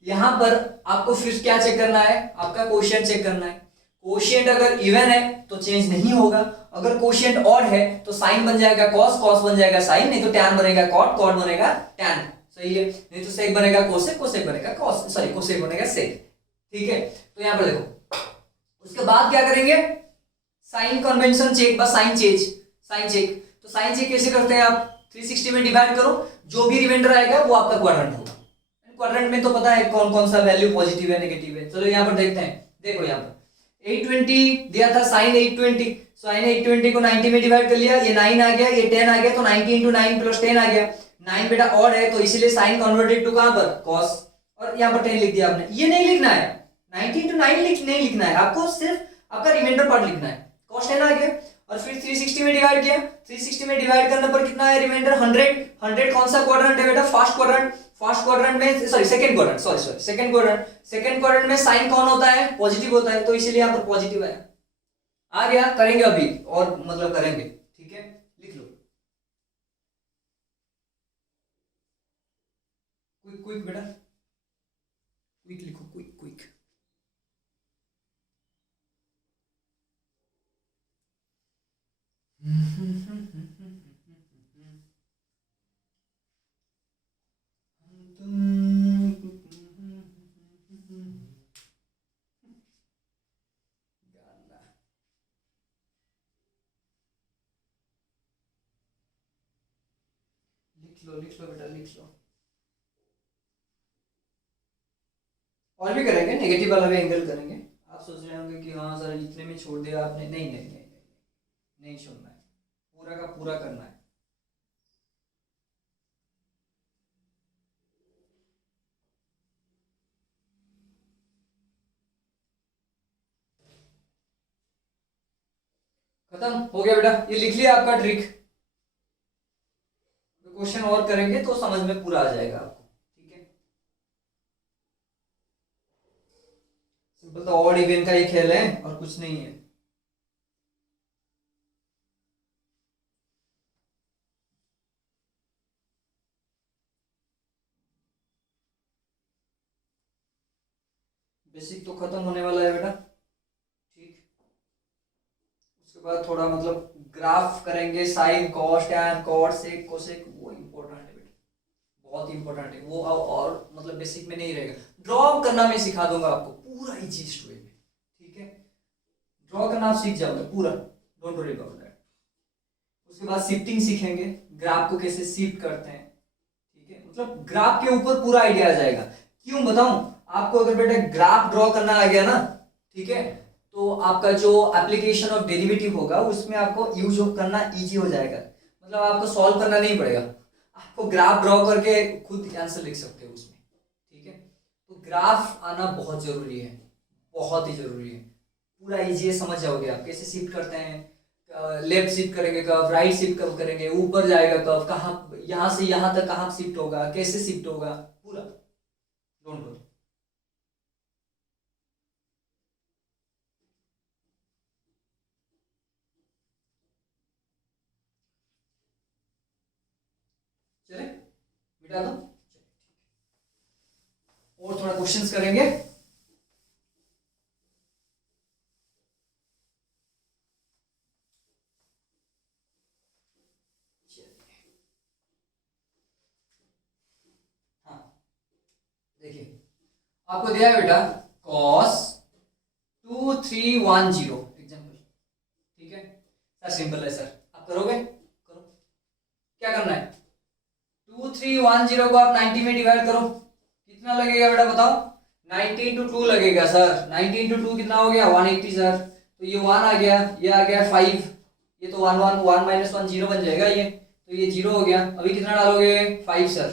यहां पर आपको फिर क्या चेक करना है? आपका कोशिएंट चेक करना है। कोशिएंट अगर इवन है तो चेंज नहीं होगा, अगर कोशिएंट ऑड है तो साइन बन जाएगा कॉस, कॉस बन जाएगा साइन, नहीं तो टैन बनेगा कॉट, कॉट बनेगा टैन। सही है, नहीं तो सेक बनेगा कोसेक, कोसेक बनेगा कॉस, सॉरी कोसेक बनेगा सेक। ठीक है, तो यहां पर देखो उसके बाद क्या करेंगे, साइन कन्वेंशन चेक, बस साइन चेक। तो साइन चेक कैसे करते हैं आप, 360 में डिवाइड करो, जो भी रिमाइंडर आएगा वो आपका क्वाड्रेंट होगा। क्वाड्रेंट में तो पता है कौन कौन सा वैल्यू पॉजिटिव है नेगेटिव है। चलो यहाँ पर देखते हैं, देखो यहाँ पर 820 दिया था, साइन 820, साइन 820 को 90 में डिवाइड कर लिया, ये 9 आ गया, ये 10 आ गया, तो 90 इंटू 9 प्लस 10 आ गया। 9 बेटा ऑड है तो इसीलिए साइन कन्वर्टेड टू कहां पर, cos, और यहाँ पर 10 लिख दिया आपने। ये नहीं लिखना है, 90 इंटू 9 नहीं लिखना है आपको, सिर्फ आपका रिमाइंडर पार्ट लिखना है। cos 10 आ गया और फिर 360 में डिवाइड किया, 360 में डिवाइड करने पर कितना है रिमाइंडर, 100 कौन सा क्वाड्रेंट है बेटा, फर्स्ट क्वाड्रेंट में, सॉरी सेकंड क्वाड्रेंट में साइन कौन होता है, पॉजिटिव होता है, तो इसीलिए यहाँ पर पॉजिटिव है। आ गया, करेंगे अभी और मतलब करेंगे, ठीक है, लिख लो क्विक बेटा, क्विक लिखो, क्विक। लिख लो बेटा, लिख लो। और भी करेंगे, नेगेटिव वाला भी एंगल करेंगे। आप सोच रहे होंगे कि हाँ सर इतने में छोड़ दिया आपने, नहीं छोड़ना है, पूरा का पूरा करना है। खत्म हो गया बेटा, ये लिख लिया आपका ट्रिक। क्वेश्चन और करेंगे तो समझ में पूरा आ जाएगा आपको, ठीक है। सिंपल तो ऑड इवन का ही खेल है और कुछ नहीं है। बेसिक तो खत्म होने वाला है बेटा, ठीक। उसके बाद थोड़ा मतलब ग्राफ करेंगे, sine cos tan cot sec cosec, वो इंपॉर्टेंट है बेटा, बहुत इंपॉर्टेंट है वो। और मतलब बेसिक में नहीं रहेगा, ड्रॉ करना मैं सिखा दूंगा आपको पूरा इजी वे में, ठीक है। ड्रॉ करना आप सीख जाओगे पूरा, डोंट वरी अबाउट दैट। उसके बाद शिफ्टिंग सीखेंगे, ग्राफ को कैसे शिफ्ट करते हैं, ठीक है। मतलब ग्राफ के ऊपर पूरा आइडिया आ जाएगा। क्यों बताऊं आपको, अगर बेटा ग्राफ ड्रॉ करना आ गया ना, ठीक है, तो आपका जो एप्लीकेशन ऑफ डेरिवेटिव होगा उसमें आपको यूज करना इजी हो जाएगा। मतलब आपको सॉल्व करना नहीं पड़ेगा, आपको ग्राफ ड्रॉ करके खुद आंसर लिख सकते हो उसमें, ठीक है। तो ग्राफ आना बहुत जरूरी है, बहुत ही जरूरी है। पूरा इजी है, समझ जाओगे आप कैसे शिफ्ट करते हैं। लेफ्ट शिफ्ट करेंगे कर्व, राइट शिफ्ट कर्व करेंगे, ऊपर जाएगा कर्व, कहाँ यहाँ से यहाँ तक कहाँ शिफ्ट होगा, कैसे शिफ्ट होगा, पूरा डोंट वरी। चले मिटा दो, और थोड़ा क्वेश्चंस करेंगे। हाँ देखिए, आपको दिया है बेटा cos 2310 एग्जाम्पल, ठीक है सर। सिंपल है सर, आप करोगे, करो। क्या करना है, 2310 को आप 90 में डिवाइड करो, कितना लगेगा बेटा बताओ, 90 इंटू 2 लगेगा सर। 90 इंटू 2 कितना हो गया, 180 सर। तो ये 1 आ गया, ये आ गया 5, ये तो 1 माइनस 1 0 बन जाएगा ये, तो ये 0 हो गया। अभी कितना डालोगे, 5 सर,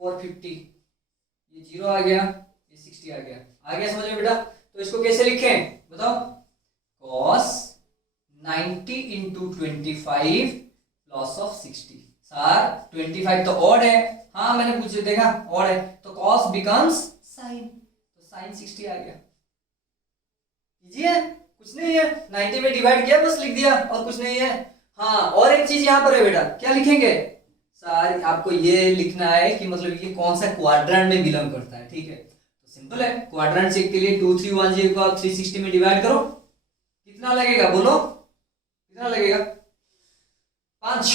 450, ये 0 आ गया, ये 60 आ गया समझ में बेटा। तो इसको कैसे लिखें बताओ, cos 90 into 25 loss of 60। Sir 25 तो ऑड है, हाँ मैंने पूछ देखा ऑड है, तो cos बिकम्स साइन, तो साइन 60 आ गया। इजी है, कुछ नहीं है, 90 में डिवाइड किया बस लिख दिया, और कुछ नहीं है। हाँ और एक चीज यहाँ पर है बेटा, क्या लिखेंगे सर, आपको ये लिखना है कि मतलब ये कौन सा क्वाड्रेंट में बिलोंग करता है, ठीक है। तो सिंपल है, क्वाड्रेंट चेक के लिए 2310 को आप 360 में डिवाइड करो, कितना लगेगा बोलो, कितना लगेगा, 5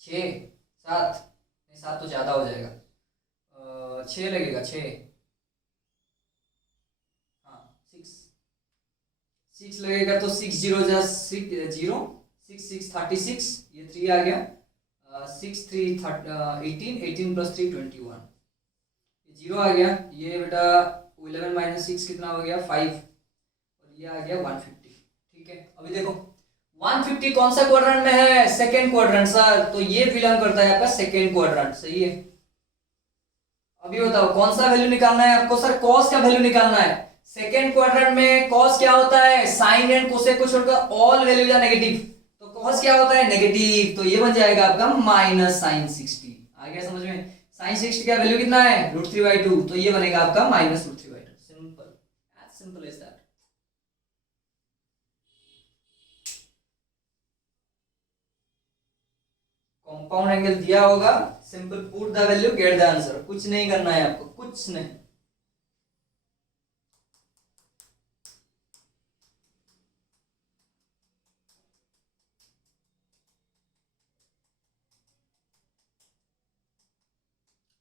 6 7, 7 तो ज्यादा हो जाएगा, 6 लगेगा, 6, हाँ सिक्स, सिक्स लगेगा तो 6 जीरो जा 6 जीरो, 6 6 36, ये 3 आ गया, 6 3 18, 18 प्लस 3 21, ये जीरो आ गया, ये बेटा 11 माइनस 6 कितना हो गया 5, और ये आ गया 150। ठीक है, अभी देखो 150 कौन सा क्वाड्रेंट में है, सेकेंड क्वाड्रेंट सर, तो ये बिलोंग करता है आपका सेकेंड क्वाड्रेंट, सही है। अभी बताओ कौन सा वैल्यू निकालना है आपको, सर कॉस का वैल्यू निकालना है। सेकेंड क्वाड्रेंट में कॉस क्या होता है, साइन एंड कोसेक को छोड़कर ऑल वैल्यू या नेगेटिव, तो कॉस क्या होता है नेगेटिव, तो ये बन जाएगा आपका माइनस साइन 60। आ गया समझ में, साइन 60 का वैल्यू कितना है √3/2, तो ये बनेगा आपका minus √3/2, simple, as simple as that. Compound angle दिया होगा, simple put the value get the answer, कुछ नहीं करना है आपको, कुछ नहीं।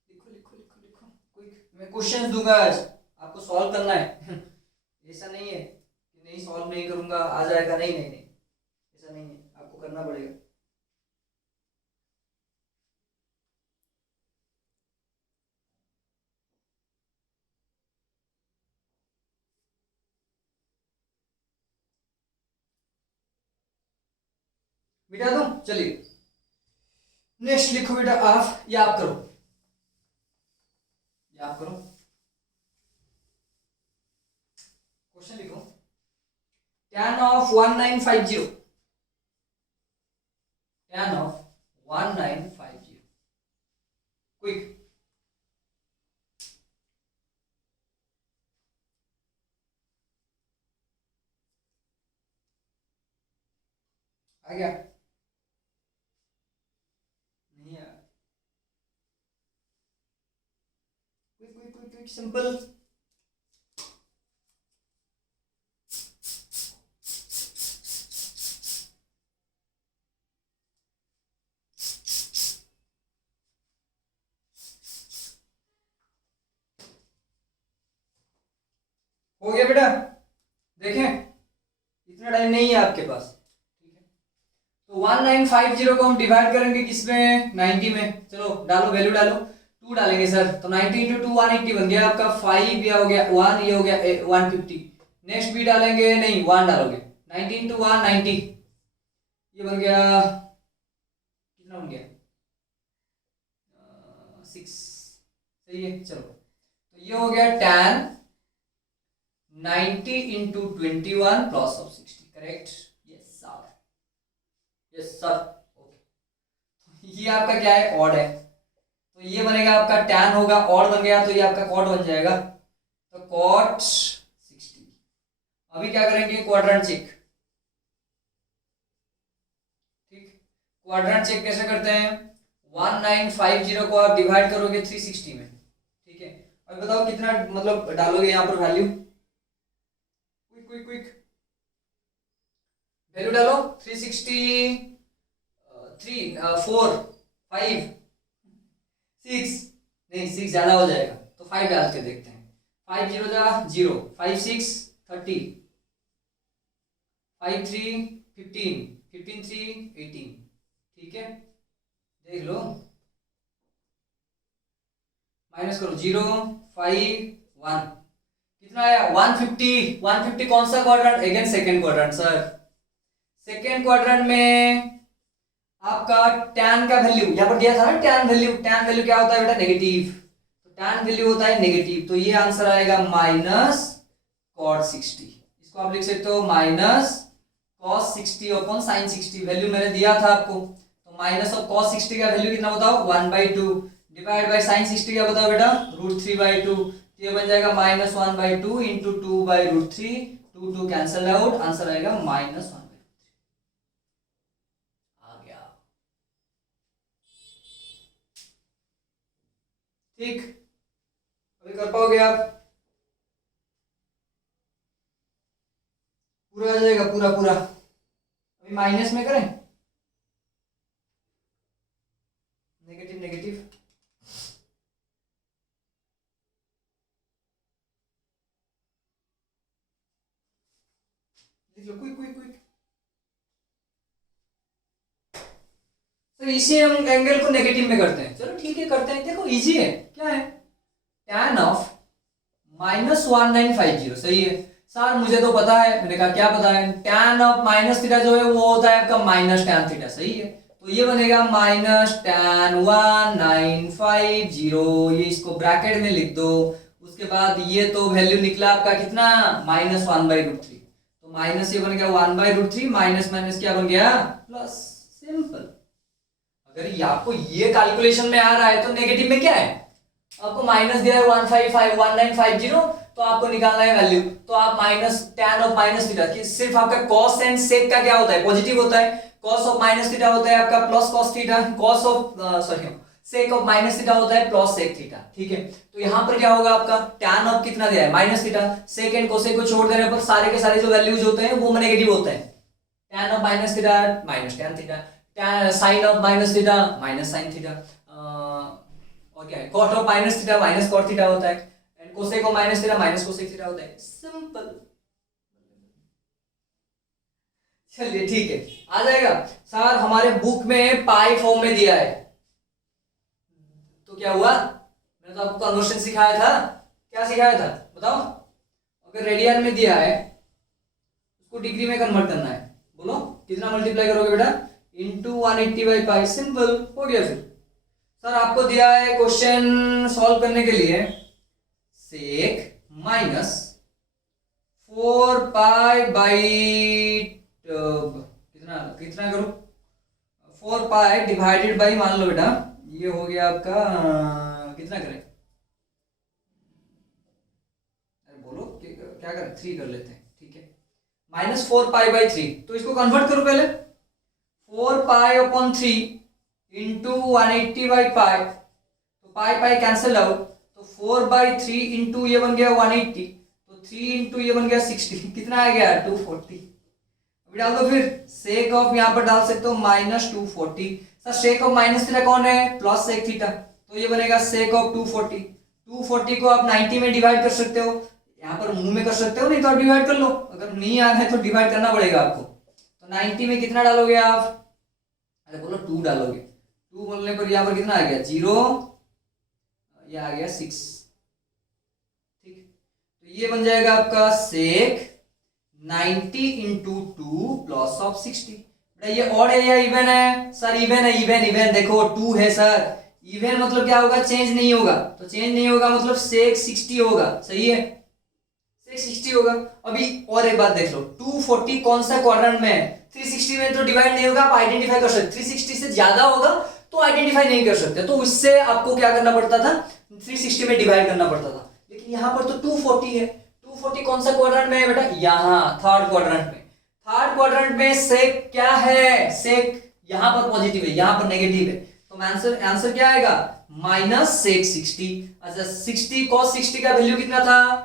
लिखो लिखो लिखो लिखो, क्विक, मैं क्वेश्चंस दूंगा आज, आपको सॉल्व करना है ऐसा नहीं है कि नहीं सॉल्व नहीं करूंगा आ जाएगा, नहीं नहीं नहीं, ऐसा नहीं है, आपको करना पड़ेगा। मिटा दूं, चलिए नेक्स्ट लिखो बेटा आप, या आप करो, या आप करो, क्वेश्चन लिखो, tan of 1950, tan of 1950, quick, आ गया, नहीं आया, quick quick quick quick, simple, हो गया बेटा, देखें इतना टाइम नहीं है आपके पास, ठीक है, तो 1950 को हम डिवाइड करेंगे किसमें, 90 में, चलो डालो वैल्यू डालो, 2 डालेंगे सर, तो 90 इंटू 2 180 बन गया आपका, 5 ये हो गया 1, ये हो गया 150, नेक्स्ट भी डालेंगे, नहीं 1 डालोगे, 90 इंटू 1 90, ये बन गया कितना बन गया 6, सही है, चलो तो ये हो गया tan 90 into 21 plus of 60, correct, yes sir, yes sir, okay, ये आपका क्या है ऑड है, तो ये बनेगा आपका tan होगा, ऑड बन गया तो ये आपका कॉट बन जाएगा, तो कॉट 60। अभी क्या करेंगे क्वाड्रेंट चेक, ठीक, क्वाड्रेंट चेक कैसे करते हैं, 1950 को आप डिवाइड करोगे 360 में, ठीक है, अब बताओ कितना मतलब डालोगे यहाँ पर value, quick quick quick, value डालो 360, 3 4 5 6, नहीं 6 ज्यादा हो जाएगा तो 5 डाल के देखते हैं, 5 0 जा 0, 5 6 30, 5 3 15, 15 3 18, ठीक है, देख लो, माइनस करो 0 5 1, कितना आया 150, 150 कौन सा quadrant, again second quadrant sir, second quadrant में आपका tan का वैल्यू यहाँ पर दिया था ना, tan वैल्यू, tan वैल्यू क्या होता है बेटा नेगेटिव, तो tan वैल्यू होता है नेगेटिव, तो ये आंसर आएगा माइनस cot 60, इसको आप लिख सकते हो minus cos 60 upon sin 60, value मैंने दिया था आपको, तो माइनस ऑफ cos 60 का वैल्यू कितना बताओ 1/2, डिवाइड बाय sin 60 का बताओ बेटा √3/2, तो ये बन जाएगा minus 1/2 into 2/√3, 2 2 cancel out, answer आएगा माइनस 1/3, आ गया, ठीक, अभी कर पाओगे आप, पूरा आ जाएगा पूरा पूरा, अभी माइनस में करें, नेगेटिव नेगेटिव, लिख लो क्विक क्विक क्विक। तो इसी हम एंगल को नेगेटिव में करते हैं। चलो ठीक है करते हैं, देखो इजी है, क्या है tan ऑफ -1950। सही है सर, मुझे तो पता है। मैंने कहा क्या पता है, tan ऑफ माइनस थीटा जो है वो होता है आपका माइनस tan थीटा। सही है, तो ये बनेगा -tan 1950, ये इसको ब्रैकेट में लिख दो। उसके बाद ये तो वैल्यू निकला आपका कितना, -1/√3। तो माइनस ये बन गया 1/√3, माइनस माइनस क्या बन गया प्लस। सिंपल। अगर ये आपको ये कैलकुलेशन में आ रहा है तो नेगेटिव में क्या है, आपको माइनस दिया है 1950, तो आपको निकालना है वैल्यू। तो आप minus tan of minus theta, कि सिर्फ आपका cos एंड sec का क्या होता है, पॉजिटिव होता है। cos ऑफ माइनस थीटा होता है आपका plus cos theta, cos of sec of minus theta होता है प्लस sec थीटा। ठीक है, तो यहां पर क्या होगा आपका tan ऑफ कितना दिया है minus theta, sec and cosec को छोड़ देने पर सारे के सारे जो वैल्यूज होते हैं वो नेगेटिव होते हैं। tan of minus theta minus tan theta, sine of minus theta minus sine theta, और क्या है cot of minus theta minus cot theta होता है, and cosec of minus theta minus cosec theta होता है। सिंपल। चलिए ठीक है, आ जाएगा सर। हमारे बुक में पाई फॉर्म में दिया है, तो क्या हुआ, मैंने तो आपको कन्वर्शन सिखाया था। क्या सिखाया था बताओ, अगर रेडियन में दिया है उसको डिग्री में कन्वर्ट करना है, बोलो कितना मल्टीप्लाई करोगे बेटा, इंटू 180/पाई। सिंपल हो गया। फिर सर आपको दिया है क्वेश्चन सॉल्व करने के लिए सेक माइनस 4π/, कितना कितना करो, 4π डिवाइडेड बाई, मान लो बेटा ये हो गया आपका कितना करें, अरे बोलो क्या करें, 3 कर लेते हैं। ठीक है, -4π/3, तो इसको कन्वर्ट करो पहले। 4π/3 इंटू 180/पाई, तो पाई पाई कैंसिल आउट, तो 4/3 इंटू ये बन गया 180, तो 3 इंटू ये बन गया 60, कितना आ गया 240। अभी डाल दो फिर, सेक ऑफ यहाँ पर डाल सकते हो -240। Sir sake of minus theta कौन है, प्लस सेक थीटा, तो ये बनेगा सेक ऑफ 240। 240 को आप 90 में डिवाइड कर सकते हो, यहाँ पर मुंह में कर सकते हो, नहीं तो आप डिवाइड कर लो। अगर नहीं आ रहा है तो डिवाइड करना पड़ेगा आपको। तो 90 में कितना डालोगे आप, अरे बोलो 2 डालोगे, 2 बोलने पर यहाँ पर कितना आ गया 0, ये आ गया 6। ठीक, तो ये बन जाएगा आपका सेक 90 इंटू 2 प्लस ऑफ 60। ये ऑड है या इवन है, सर इवन है। इवन इवन देखो 2 है सर, इवन मतलब क्या होगा, चेंज नहीं होगा, तो चेंज नहीं होगा मतलब सेक 60 होगा। सही है, सेक 60 होगा। अभी और एक बात देख लो, 240 कौन सा क्वाड्रेंट में है, 360 में तो डिवाइड नहीं होगा, आप आइडेंटिफाई कर सकते। 360 से ज्यादा होगा तो आइडेंटिफाई नहीं कर सकते, तो उससे आपको क्या करना पड़ता था, 360 में डिवाइड करना पड़ता था। लेकिन यहाँ पर तो 240 है, 240 कौन सा क्वाड्रेंट में है बेटा, यहाँ थर्ड क्वाड्रेंट में। थर्ड क्वाड्रेंट में सेक क्या है, सेक यहाँ पर पॉजिटिव है, यहाँ पर नेगेटिव है, तो आंसर क्या आएगा माइनस सेक 60। अच्छा 60 cos 60 का वैल्यू कितना था,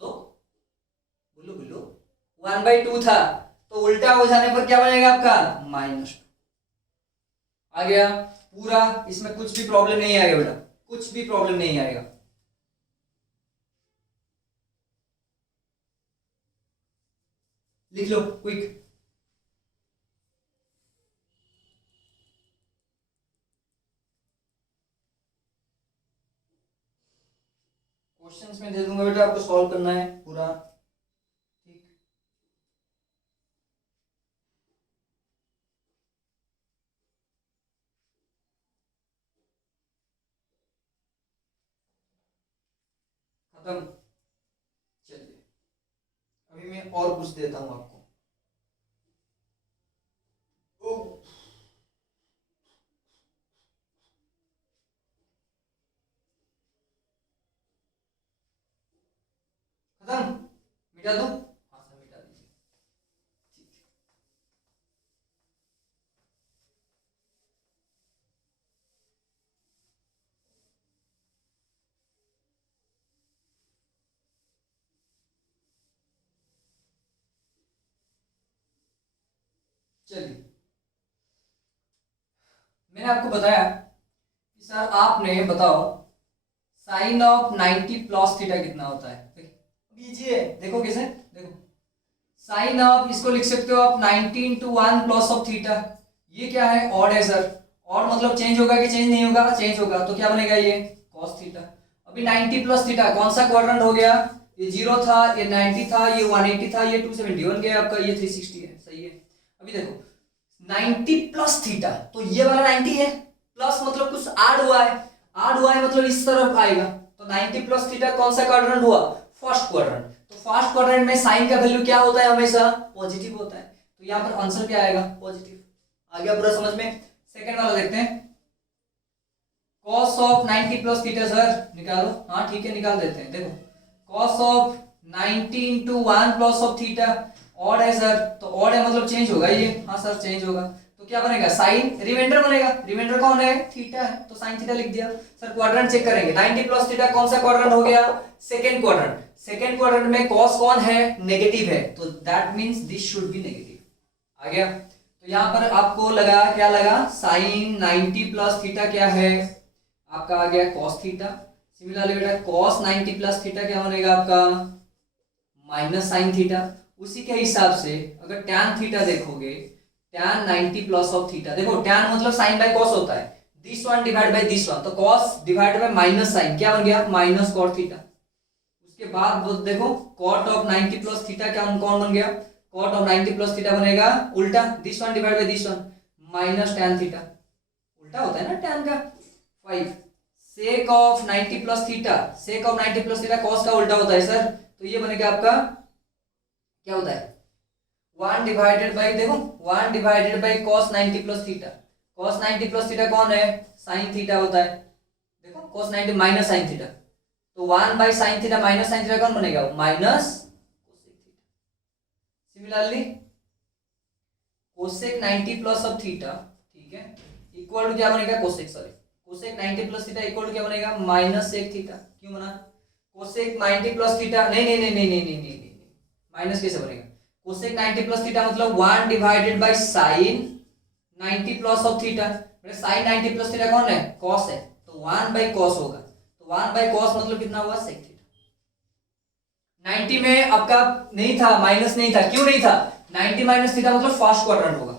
तो बोलो बोलो 1/2 था, तो उल्टा हो जाने पर क्या बनेगा आपका -2 आ गया पूरा। इसमें कुछ भी प्रॉब्लम नहीं आएगा बेटा, कुछ भी प्रॉब्लम नहीं आएगा। लिख लो क्विक। क्वेश्चंस में दे दूंगा बेटा, आपको सॉल्व करना है पूरा। ठीक, खत्म। चलिए अभी मैं और कुछ देता हूं आपको। ओ, खत्म, मिटा दूं, हाँ सर मिटा दीजिए। ठीक है। चलिए मैंने आपको बताया कि सर आपने बताओ साइन ऑफ 90 प्लस थीटा कितना होता है। इजी है, देखो कैसे, देखो साइन ऑफ इसको लिख सकते हो आप 90 इंटू 1 प्लस ऑफ थीटा। ये क्या है, ऑड है सर। ऑड मतलब चेंज होगा कि चेंज नहीं होगा, चेंज होगा, तो क्या बनेगा ये cos थीटा। अभी 90 प्लस थीटा कौन सा क्वाड्रेंट हो गया, ये 0 था, ये 90 था, ये 180 था, ये 271 गया आपका, ये 360 है, सही है। अभी देखो 90 प्लस थीटा, तो ये वाला 90 है, प्लस मतलब कुछ ऐड हुआ है, ऐड हुआ है मतलब इस तरफ आएगा, तो 90 प्लस थीटा कौन सा क्वाड्रेंट हुआ, फर्स्ट क्वाड्रेंट। तो फर्स्ट क्वाड्रेंट में साइन का वैल्यू क्या होता है, हमेशा पॉजिटिव होता है, तो यहाँ पर आंसर क्या आएगा, पॉजिटिव। आ गया पूरा समझ में। सेकंड वाला देखते हैं, cos of 90 plus theta sir निकालो, हाँ ठीक है निकाल देते हैं। देखो cos of 90 into 1 plus of theta, odd है सर, तो ऑड है मतलब चेंज होगा ये, हाँ सर चेंज होगा, तो क्या बनेगा, साइन रिमाइंडर बनेगा, रिमाइंडर कौन है, थीटा है, तो साइन थीटा लिख दिया। सर क्वाड्रेंट चेक करेंगे, 90 प्लस थीटा कौन सा क्वाड्रेंट हो गया, सेकंड क्वाड्रेंट। सेकंड क्वाड्रेंट में cos कौन है, नेगेटिव है, तो that means this should be negative. आ गया, तो यहाँ पर आपको लगा, क्या लगा, साइन 90 प्लस थीटा क्या है आपका, आ गया cos थीटा। सिमिलरली बेटा cos 90 प्लस थीटा क्या बनेगा आपका, माइनस साइन थीटा। उसी के हिसाब से अगर tan थीटा देखोगे, tan 90 प्लस ऑफ थीटा, देखो tan मतलब साइन बाय cos होता है, this one divide by this one, तो cos divide by minus sine क्या बन गया, माइनस cot थीटा। उसके बाद वो देखो cot ऑफ 90 प्लस थीटा क्या कौन बन गया, cot ऑफ 90 प्लस थीटा बनेगा उल्टा, this one divide by this one, minus tan theta, उल्टा होता है ना tan का। 5 sec of 90 plus theta, sec of 90 plus theta cos का उल्टा होता है सर, तो ये बनेगा आपका क्या होता है, 1 डिवाइडेड बाई, देखो 1 divided by cos 90 plus theta. cos 90 plus theta कौन है, sin थीटा होता है, देखो cos 90 माइनस sin थीटा, तो 1 by sin theta minus sin theta कौन बनेगा, minus cosec theta. Similarly cosec 90 plus of theta, ठीक है, इक्वल टू क्या बनेगा, cosec, sorry cosec 90 plus theta equal to क्या बनेगा, माइनस sec थीटा। क्यों बना, cosec 90 प्लस थीटा, नहीं नहीं नहीं नहीं नहीं नहीं नहीं, माइनस कैसे बनेगा, cosec 90 प्लस थीटा मतलब 1 divided by sin 90 plus of theta, sin 90 plus theta कौन है, cos है, तो 1 बाय cos होगा, तो 1 बाय cos मतलब कितना हुआ, sec थीटा। 90 में आपका नहीं था, माइनस नहीं था, क्यों नहीं था, 90 माइनस थीटा मतलब फर्स्ट क्वाड्रेंट होगा,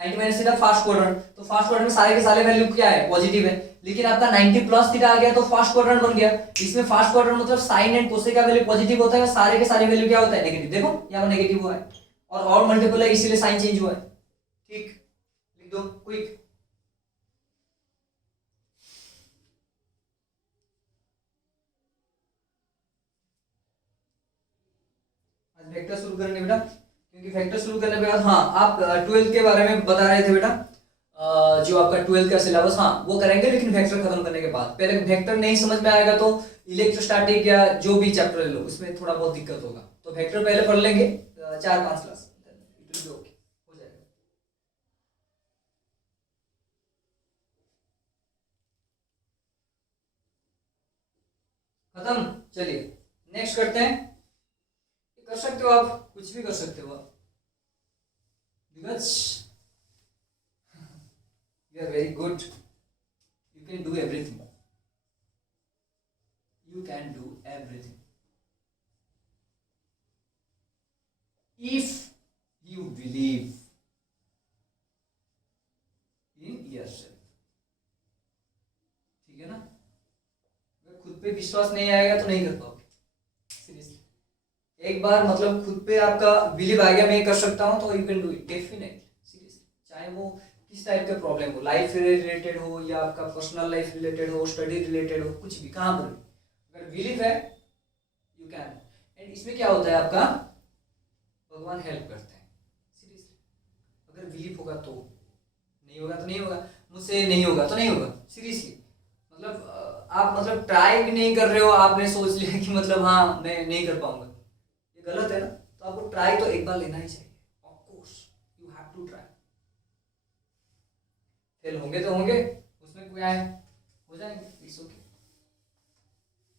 90 माइनस थीटा फर्स्ट क्वाड्रेंट, तो फर्स्ट क्वाड्रेंट में सारे के सारे वैल्यू क्या है, पॉजिटिव है, लेकिन आपका 90 प्लस थीटा आ गया तो फर्स्ट क्वाड्रेंट बन गया। इसमें फर्स्ट क्वाड्रेंट मतलब साइन एंड कोसेक का वैल्यू पॉजिटिव होता है, सारे के सारे वैल्यू क्या होता है, नेगेटिव। देखो यहाँ पर नेगेटिव हुआ है और मल्टीपल है, इसीलिए साइन चेंज हुआ है। ठीक, लिख दो क्विक। आज वेक्टर शुरू करेंगे बेटा, क्योंकि वेक्टर शुरू करने के बाद, हाँ आप 12th के बारे में बता रहे थे बेटा, जो आपका 12th का सिलेबस, हाँ वो करेंगे, लेकिन वेक्टर खत्म करने के बाद। पहले वेक्टर नहीं समझ में आएगा तो इलेक्ट्रोस्टैटिक या जो भी चैप्टर ले लो उसमें थोड़ा बहुत दिक्कत होगा, तो वेक्टर पहले पढ़ लेंगे 4-5 क्लास, ओके हो जाएगा। खत्म, चलिए नेक्स्ट करते हैं। कर सकते हो आप, कुछ भी कर सकते हो आप, because you are very good, you can do everything, you can do everything if you believe in yourself। ठीक है ना, अगर खुद पे विश्वास नहीं आएगा तो नहीं कर पाओगे, सीरियसली। एक बार मतलब खुद पे आपका बिलीव आ गया, मैं कर सकता हूं, तो you can do it definitely, seriously. चाहे वो किस टाइप का प्रॉब्लम हो, लाइफ रिलेटेड हो या आपका पर्सनल लाइफ रिलेटेड हो, स्टडी रिलेटेड हो, कुछ भी, कहाँ पर भी अगर बिलीव है यू कैन। एंड इसमें क्या होता है आपका, भगवान हेल्प करते हैं, सीरियसली। अगर बिलीव होगा तो, नहीं होगा तो नहीं होगा, मुझसे नहीं होगा तो नहीं होगा, सीरियसली। मतलब आप मतलब ट्राई भी नहीं कर रहे हो, आपने सोच लिया कि मतलब हाँ मैं नहीं कर पाऊंगा, ये गलत है ना। तो आपको ट्राई तो एक बार लेना ही चाहिए, of course you have to try. Fail होंगे तो होंगे, उसमें कोई आए, हो जाएंगे, इट्स ओके।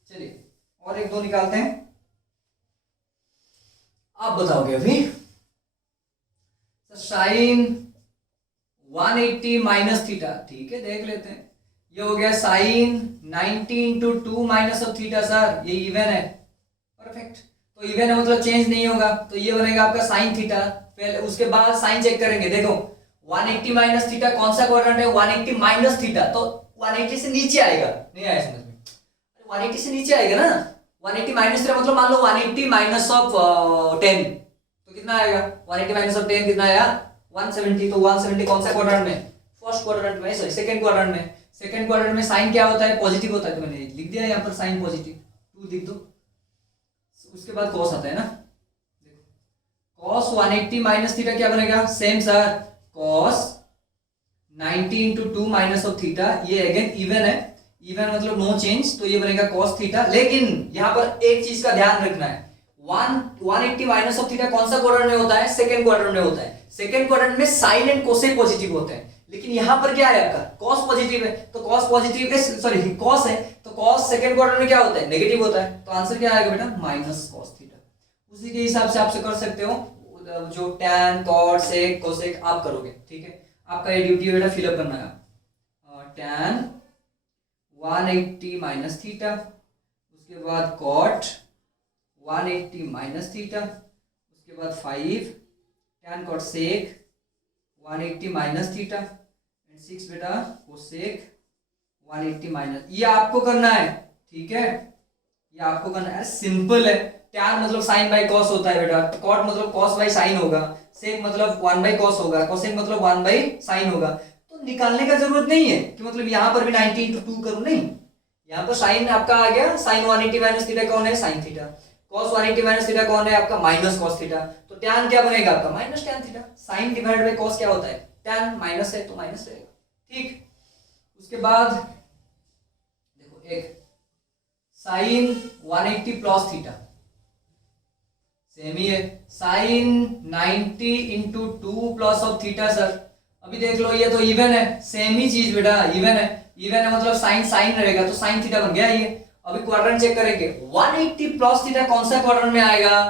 चलिए और एक दो निकालते हैं, आप बताओगे अभी। साइन 180 माइनस थीटा, ठीक है देख लेते हैं। ये हो गया sine 90 into 2 minus of theta, sir ये इवन है, परफेक्ट। तो इवन है मतलब चेंज नहीं होगा, तो ये बनेगा आपका साइन थीटा। पहले उसके बाद साइन चेक करेंगे, देखो 180 माइनस थीटा कौन सा क्वाड्रेंट है, 180 माइनस थीटा, तो 180 से नीचे आएगा, नहीं आया समझ में, 180 से नीचे आएगा ना, 180 माइनस थीटा मतलब मान लो 180 माइनस ऑफ 10, तो कितना आएगा, 180 माइनस ऑफ 10 कितना आया 170, तो 170 कौन सा क्वाड्रेंट में, फर्स्ट क्वाड्रेंट में, सॉरी सेकंड क्वाड्रेंट में। सेकंड क्वाड्रेंट में साइन क्या होता है, पॉजिटिव होता है, तो मैंने लिख दिया यहाँ पर साइन पॉजिटिव, 2 लिख दो। उसके बाद कॉस आता है ना, कॉस 180 माइनस थीटा क्या बनेगा, same sir, cos 90 into 2 minus of theta, ये अगेन इवन है, इवन मतलब नो चेंज, तो ये बनेगा कॉस थीटा। लेकिन यहाँ पर एक चीज का ध्यान रखना है, 180 माइनस ऑफ थीटा कौन सा क्वाड्रेंट में होता है, सेकंड क्वाड्रेंट में होता है। सेकंड क्वाड्रेंट में साइन एंड कोसेक पॉजिटिव होते हैं, लेकिन यहाँ पर क्या है आपका कॉस पॉजिटिव है, तो कॉस पॉजिटिव है, सॉरी कॉस है, तो कॉस सेकंड क्वाड्रेंट में क्या होता है, नेगेटिव होता है, तो आंसर क्या आएगा बेटा, माइनस कॉस थीटा। उसी के हिसाब से आपसे कर सकते हो, जो टैन कॉट सेक कोसेक आप करोगे, ठीक है। आपका ये ड्यूटी है बेटा फिलअप करना है, टैन 180 माइनस थीटा, उसके बाद कॉट 180 माइनस थीटा, उसके बाद 5 tan cot sec 180 minus theta and 6 बेटा कोसेक 180 माइनस, ये आपको करना है, ठीक है, ये आपको करना है, सिंपल है। टैन मतलब साइन बाई कॉस होता है बेटा, कॉट मतलब कॉस बाई साइन होगा, सेक मतलब 1 बाई कॉस होगा, कोसेक मतलब 1 बाई साइन होगा। तो निकालने का जरूरत नहीं है कि मतलब यहाँ पर भी 90 इंटू 2 करूं, नहीं, यहाँ पर साइन आपका आ गया, साइन 180 माइनस थीटा कौन है, sine theta, cos 180 minus theta कौन है आपका, माइनस कॉस थीटा, तो टैन क्या बनेगा आपका, minus tan theta. Sine divide by cos क्या होता है, टैन, माइनस है तो माइनस रहेगा, ठीक। उसके बाद देखो एक साइन 180 प्लस थीटा, सेम ही है, sine 90 into 2 plus of theta sir, अभी देख लो ये तो इवन है, सेम ही चीज बेटा, इवन है, इवन है मतलब साइन साइन रहेगा, तो साइन थीटा बन गया ये। अभी क्वाड्रेंट चेक करेंगे, 180 प्लस थीटा कौन सा क्वाड्रेंट में आएगा,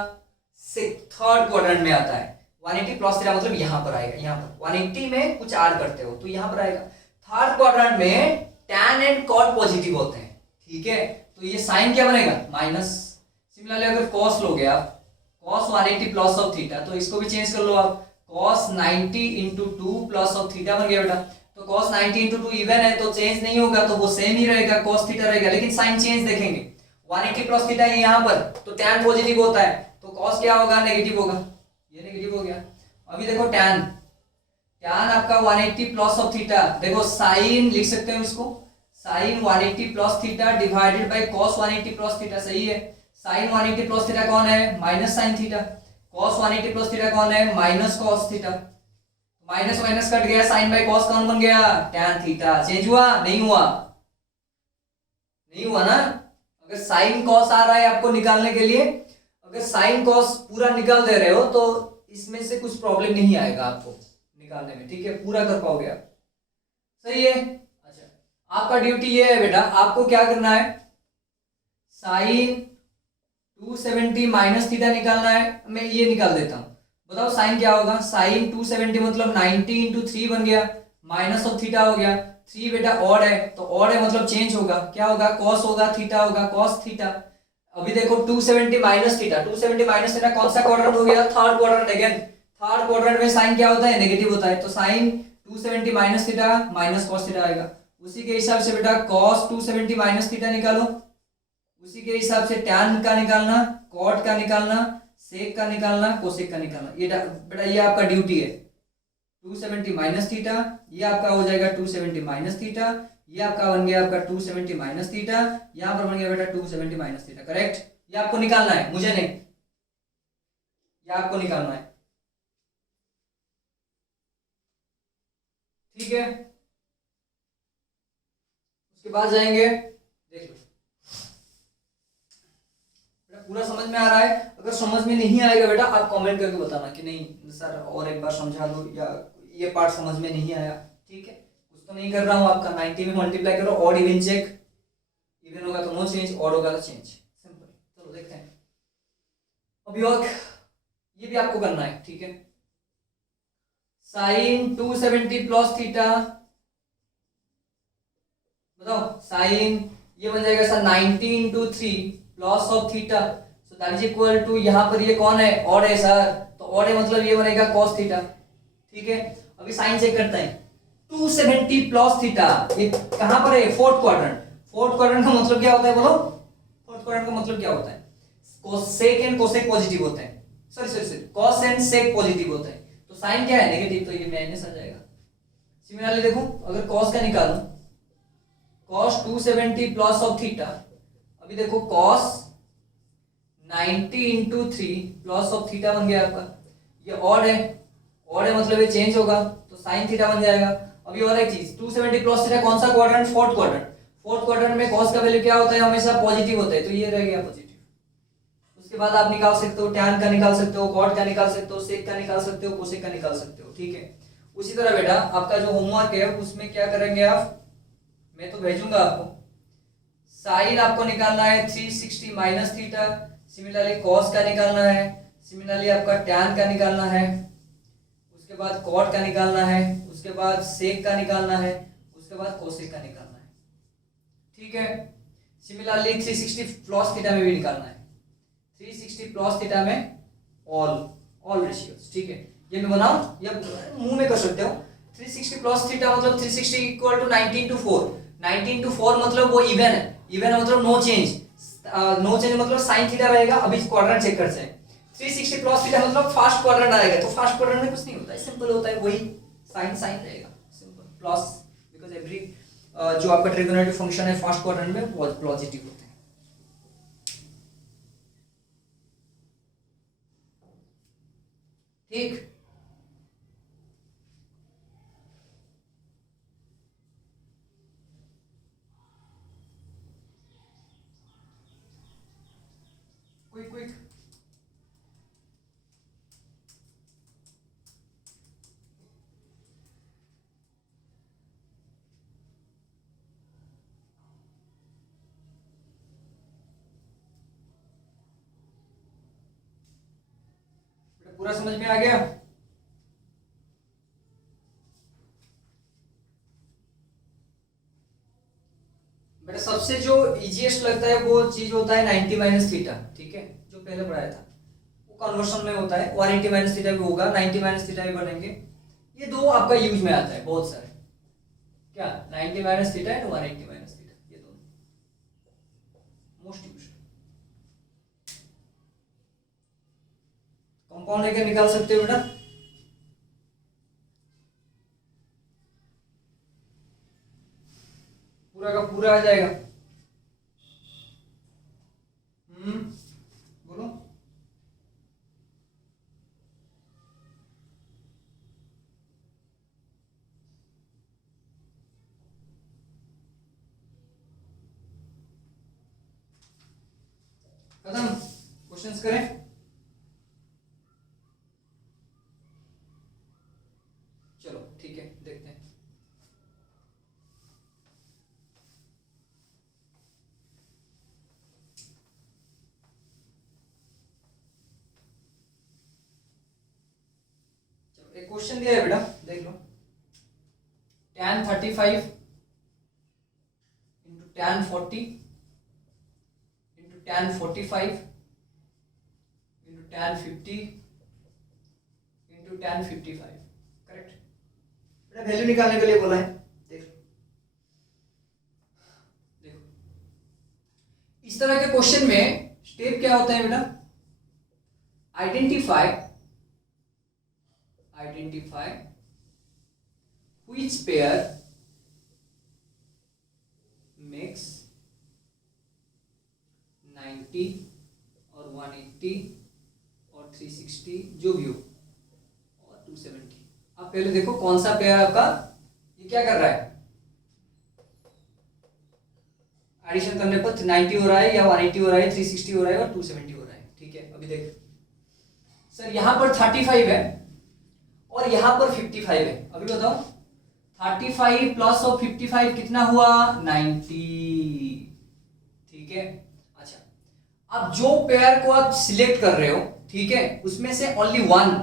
थर्ड क्वाड्रेंट में आता है, 180 प्लस थीटा मतलब यहाँ पर आएगा, यहाँ पर 180 में कुछ ऐड करते हो तो यहाँ पर आएगा। थर्ड क्वाड्रेंट में टैन एंड कॉट पॉजिटिव होते हैं, ठीक है, तो ये साइन क्या बनेगा, माइनस। सिमिलरली अगर कॉस लोगे आप, cos 180 प्लस ऑफ थीटा, तो इसको भी चेंज कर लो आप, cos 90 into 2 plus of theta बन गया बेटा, तो cos 90 इंटू 2 इवन है तो चेंज नहीं होगा, तो वो सेम ही रहेगा, cos थीटा रहेगा, लेकिन साइन चेंज देखेंगे, 180 प्लस थीटा है यहाँ पर, तो tan पॉजिटिव होता है, तो cos क्या होगा, नेगेटिव होगा, ये नेगेटिव हो गया। अभी देखो tan, tan आपका 180 प्लस ऑफ थीटा, देखो साइन लिख सकते हो इसको, sine 180 plus theta divided by cos 180 plus theta, सही है। साइन 180 प्लस थीटा कौन है, minus sine theta, cos 180 plus theta कौन है, minus cos theta, minus minus cut गया, साइन बाय cos कौन बन गया, tan थीटा। चेंज हुआ, नहीं हुआ, नहीं हुआ ना। अगर साइन cos आ रहा है आपको निकालने के लिए, अगर साइन cos पूरा निकाल दे रहे हो तो इसमें से कुछ प्रॉब्लम नहीं आएगा आपको निकालने में, ठीक है, पूरा कर पाओगे आप, सही है। अच्छा आपका ड्यूटी ये है बेटा, आपको क्या करना है, साइन 270 माइनस थीटा निकालना है, मैं ये निकाल देता हूं, बताओ साइन क्या होगा, साइन 270 मतलब 90 इंटू 3 बन गया, माइनस ऑफ थीटा हो गया, 3 बेटा ऑड है, तो ऑड है मतलब चेंज होगा, क्या होगा, कॉस होगा, थीटा होगा, कॉस थीटा। अभी देखो 270 माइनस थीटा, 270 माइनस थीटा कौन सा क्वाड्रेंट हो गया, third quadrant, again third quadrant में साइन क्या होता है, नेगेटिव होता है, तो sine 270 minus theta minus cos theta आएगा। उसी के हिसाब से बेटा कॉस 270 माइनस थीटा निकालो, उसी के हिसाब से टैन का निकालना, कॉट का निकालना, सेक का निकालना, कोसेक का निकालना, ये बेटा ये आपका ड्यूटी है। 270 माइनस थीटा, ये आपका हो जाएगा 270 माइनस थीटा, ये आपका बन गया आपका 270 माइनस थीटा, यहां पर बन गया बेटा 270 माइनस थीटा, करेक्ट। ये आपको निकालना है, मुझे नहीं, ये आपको निकालना है, ठीक है। उसके बाद जाएंगे, देख लो पूरा समझ में आ रहा है। अगर समझ में नहीं आएगा बेटा आप कमेंट करके बताना कि नहीं सर और एक बार समझा दो, या ये पार्ट समझ में नहीं आया, ठीक है। कुछ तो नहीं कर रहा हूँ आपका, 90 में मल्टीप्लाई करो, ऑड इवन चेक, इवन होगा तो नो चेंज, ऑड होगा तो चेंज, सिंपल। चलो देखते हैं अभी, और ये भी आपको करना है, ठीक है। साइन 270 प्लस थीटा, बताओ साइन ये बन जाएगा sir 90 into 3 plus of theta, so तो दैट इज इक्वल टू, यहाँ पर ये कौन है, ऑड है सर, तो ऑड है मतलब ये बनेगा cos थीटा। ठीक है, अभी साइन चेक करते हैं। 270 प्लस थीटा, ये कहां पर है, फोर्थ क्वाड्रेंट। फोर्थ क्वाड्रेंट का मतलब क्या होता है बोलो, फोर्थ क्वाड्रेंट का मतलब क्या होता है, कोसेक एंड कोसेक पॉजिटिव होते हैं, sorry cos and sec positive होते हैं, तो साइन क्या है, नेगेटिव, तो ये माइनस आ जाएगा। सिमिलरली देखो, अगर कॉस का निकालूं, cos 270 प्लस ऑफ थीटा, अभी देखो cos 90 into 3 plus of theta बन गया आपका, ये ऑड है, ऑड है मतलब ये चेंज होगा, तो साइन थीटा बन जाएगा। अभी और एक चीज, 270 प्लस थीटा कौन सा quadrant, fourth quadrant. Fourth quadrant में cos का वैल्यू क्या होता है, हमेशा पॉजिटिव होता है, तो ये रह गया पॉजिटिव। उसके बाद आप निकाल सकते हो tan का, निकाल सकते हो cot का, निकाल सकते हो sec का, निकाल सकते हो cosec का, निकाल सकते हो। ठीक है, उसी तरह बेटा आपका जो होमवर्क है उसमें क्या करेंगे आप, मैं तो भेजूंगा आपको, साइन आपको निकालना है 360 माइनस थीटा, सिमिलरली cos का निकालना है, सिमिलरली आपका tan का निकालना है, उसके बाद cot का निकालना है, उसके बाद sec का निकालना है, उसके बाद cosec का निकालना है। ठीक है, सिमिलरली 360 प्लस थीटा में भी निकालना है, 360 प्लस थीटा में ऑल रेशियोज। ठीक है, ये मैं बनाऊं या मुंह में कर सकते हो। 360 प्लस थीटा मतलब 360 इक्वल टू 19 टू 4, 19 टू 4 मतलब वो इवन है, इवन है मतलब नो चेंज, नो चेंज मतलब साइन थीटा रहेगा। अभी क्वाड्रेंट चेक करते हैं, 360 प्लस थीटा मतलब फर्स्ट क्वाड्रेंट आएगा, तो फर्स्ट क्वाड्रेंट में कुछ नहीं होता है, सिंपल होता है, वही साइन साइन रहेगा, सिंपल प्लस, बिकॉज एवरी जो आपका ट्रिगोनोमेट्रिक फंक्शन है फर्स्ट क्वाड्रेंट में पॉजिटिव होते हैं। ठीक, क्विक पूरा समझ में आ गया। बेटा सबसे जो इजीएस्ट लगता है वो चीज होता है 90 माइनस थीटा। ठीक है, जो पहले पढ़ाया था वो कन्वर्शन में होता है, 180 माइनस थीटा भी होगा, 90 माइनस थीटा भी बनेंगे, ये दो आपका यूज में आता है बहुत सारे, क्या 90 minus theta and 180 minus theta, ये दोनों मोस्ट यूज्ड। कंपाउंड लेकर निकाल सकते हो बेटा, पूरा का पूरा आ जाएगा। बोलो, खत्म, क्वेश्चंस करें। चलो ठीक है, देखते हैं। चलो एक क्वेश्चन दिया है बेटा, देख लो, tan 35 into tan 40 into tan 45 into tan 50 into tan 55, correct बेटा, वैल्यू निकालने के लिए बोला है। देखो देखो, इस तरह के क्वेश्चन में स्टेप क्या होता है बेटा, आइडेंटिफाई which pair makes 90 और 180 और 360 जो भी हो और 270। आप पहले देखो कौन सा पेयर आपका ये क्या कर रहा है, एडिशन करने पर 90 हो रहा है या 180 हो रहा है, 360 हो रहा है और 270 हो रहा है। ठीक है, अभी देख सर यहां पर 35 है और यहां पर 55 है, अभी बताओ 35 प्लस ऑफ 55 कितना हुआ, 90। ठीक है, अच्छा अब जो पेयर को आप सिलेक्ट कर रहे हो, ठीक है, उसमें से only one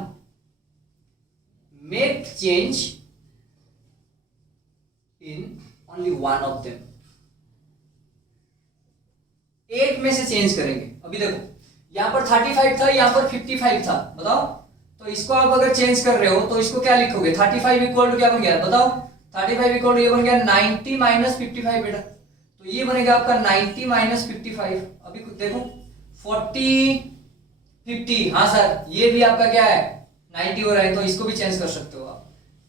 make change in only one of them, एक में से चेंज करेंगे। अभी देखो यहाँ पर 35 था, यहाँ पर 55 था, बताओ। तो इसको आप अगर चेंज कर रहे हो तो इसको क्या लिखोगे? 35 इक्वल टू क्या बन गया बताओ? 35 इक्वल टू ये बन गया 90 माइनस 55 बेटा। तो ये बनेगा आपका 90 माइनस 55। अभी देखो 40 50, हाँ सर ये भी आपका क्या है 90 हो रहा है, तो इसको भी चेंज कर सकते हो आप।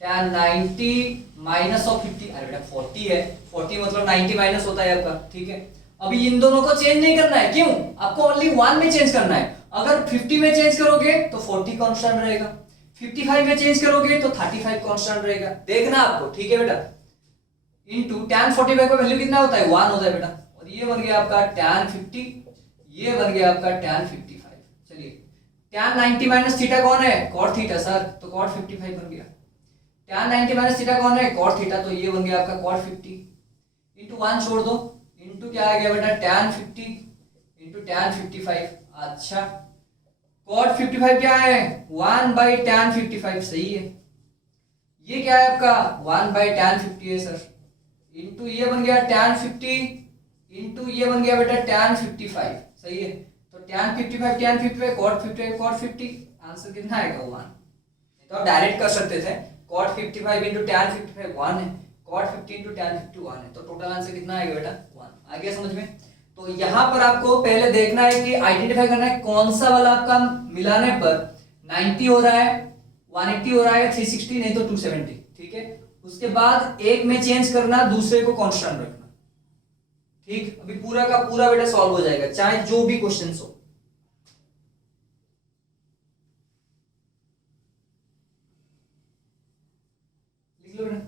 tan 90 माइनस ऑफ 50, अरे बेटा 40 है, 40 मतलब 90 माइनस होता है आपका, ठीक है। अभी इन दोनों को चेंज नहीं करना है, क्यों? आपको ओनली 1 में चेंज करना है। अगर 50 में चेंज करोगे तो 40 कांस्टेंट रहेगा, 55 में चेंज करोगे तो 35 कांस्टेंट रहेगा, देखना आपको, ठीक है बेटा। इनटू tan 45 का वैल्यू कितना होता है? 1 होता है बेटा। और ये बन गया आपका tan 50, ये बन गया आपका tan 55। चलिए tan 90 माइनस थीटा कौन है? cot थीटा सर, तो cot 55 बन गया। tan 90 माइनस थीटा कौन है? cot थीटा, तो ये बन गया आपका cot 50। इनटू 1 छोड़ दो, इनटू क्या आ गया बेटा tan 50 इनटू tan 55। अच्छा cot 55 क्या है? 1 बाई tan 55, सही है। ये क्या है आपका? 1 बाई tan 50 है सर, इनटू ये बन गया tan 50 इनटू ये बन गया बेटा tan 55, सही है। तो tan 55 cot 55 cot 50, आंसर कितना आएगा? 1। तो आप डायरेक्ट कर सकते थे, cot 55 इनटू tan 55 1 है, cot 50 इनटू tan 50 1 है, तो टोटल आंसर कितना आएगा बेटा? 1। आ गया समझ में? तो यहां पर आपको पहले देखना है कि आइडेंटिफाई करना है कौन सा वाला आपका मिलाने पर 90 हो रहा है, 180 हो रहा है, 360 नहीं तो 270, ठीक है। उसके बाद एक में चेंज करना, दूसरे को कांस्टेंट रखना, ठीक। अभी पूरा का पूरा बेटा सॉल्व हो जाएगा, चाहे जो भी क्वेश्चन हो। लिख लो बेटा।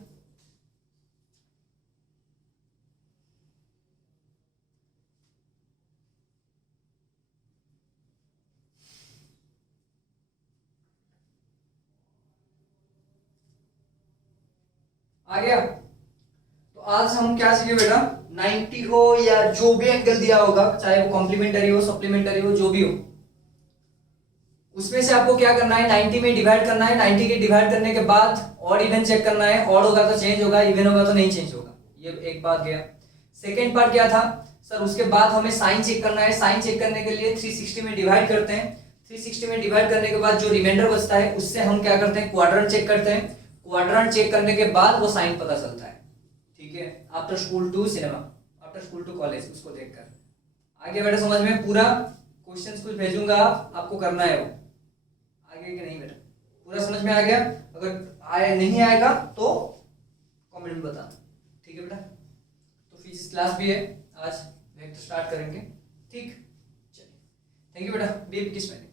आ गया? तो आज हम क्या सीखे बेटा? 90 हो या जो भी एंगल दिया होगा, चाहे वो कॉम्प्लीमेंटरी हो, सप्लीमेंटरी हो, जो भी हो, उसमें से आपको क्या करना है? 90 में डिवाइड करना है। 90 के डिवाइड करने के बाद ऑड इवन चेक करना है, ऑड होगा तो चेंज होगा, इवन होगा तो नहीं चेंज होगा। ये एक बात गया। सेकेंड पार्ट क्या था सर? उसके बाद हमें साइन चेक करना है। साइन चेक करने के लिए 360 में डिवाइड करते हैं। 360 में डिवाइड करने के बाद जो रिमाइंडर बचता है उससे हम क्या करते हैं? क्वाड्रेंट चेक करते हैं। क्वाड्रेंट चेक करने के बाद वो साइन पता चलता है, ठीक है। After school to cinema, after school to college, उसको देखकर। आगे बेटा समझ में? पूरा क्वेश्चंस कुछ भेजूंगा, आपको करना है वो। आगे कि नहीं बेटा? पूरा समझ में आ गया? अगर आया नहीं आएगा तो कमेंट में बताना, ठीक है बेटा। तो फिजिक्स क्लास भी है आज, वेक्टर स्टार्ट करेंगे, ठीक। चलिए थैंक यू बेटा। बी 21 में।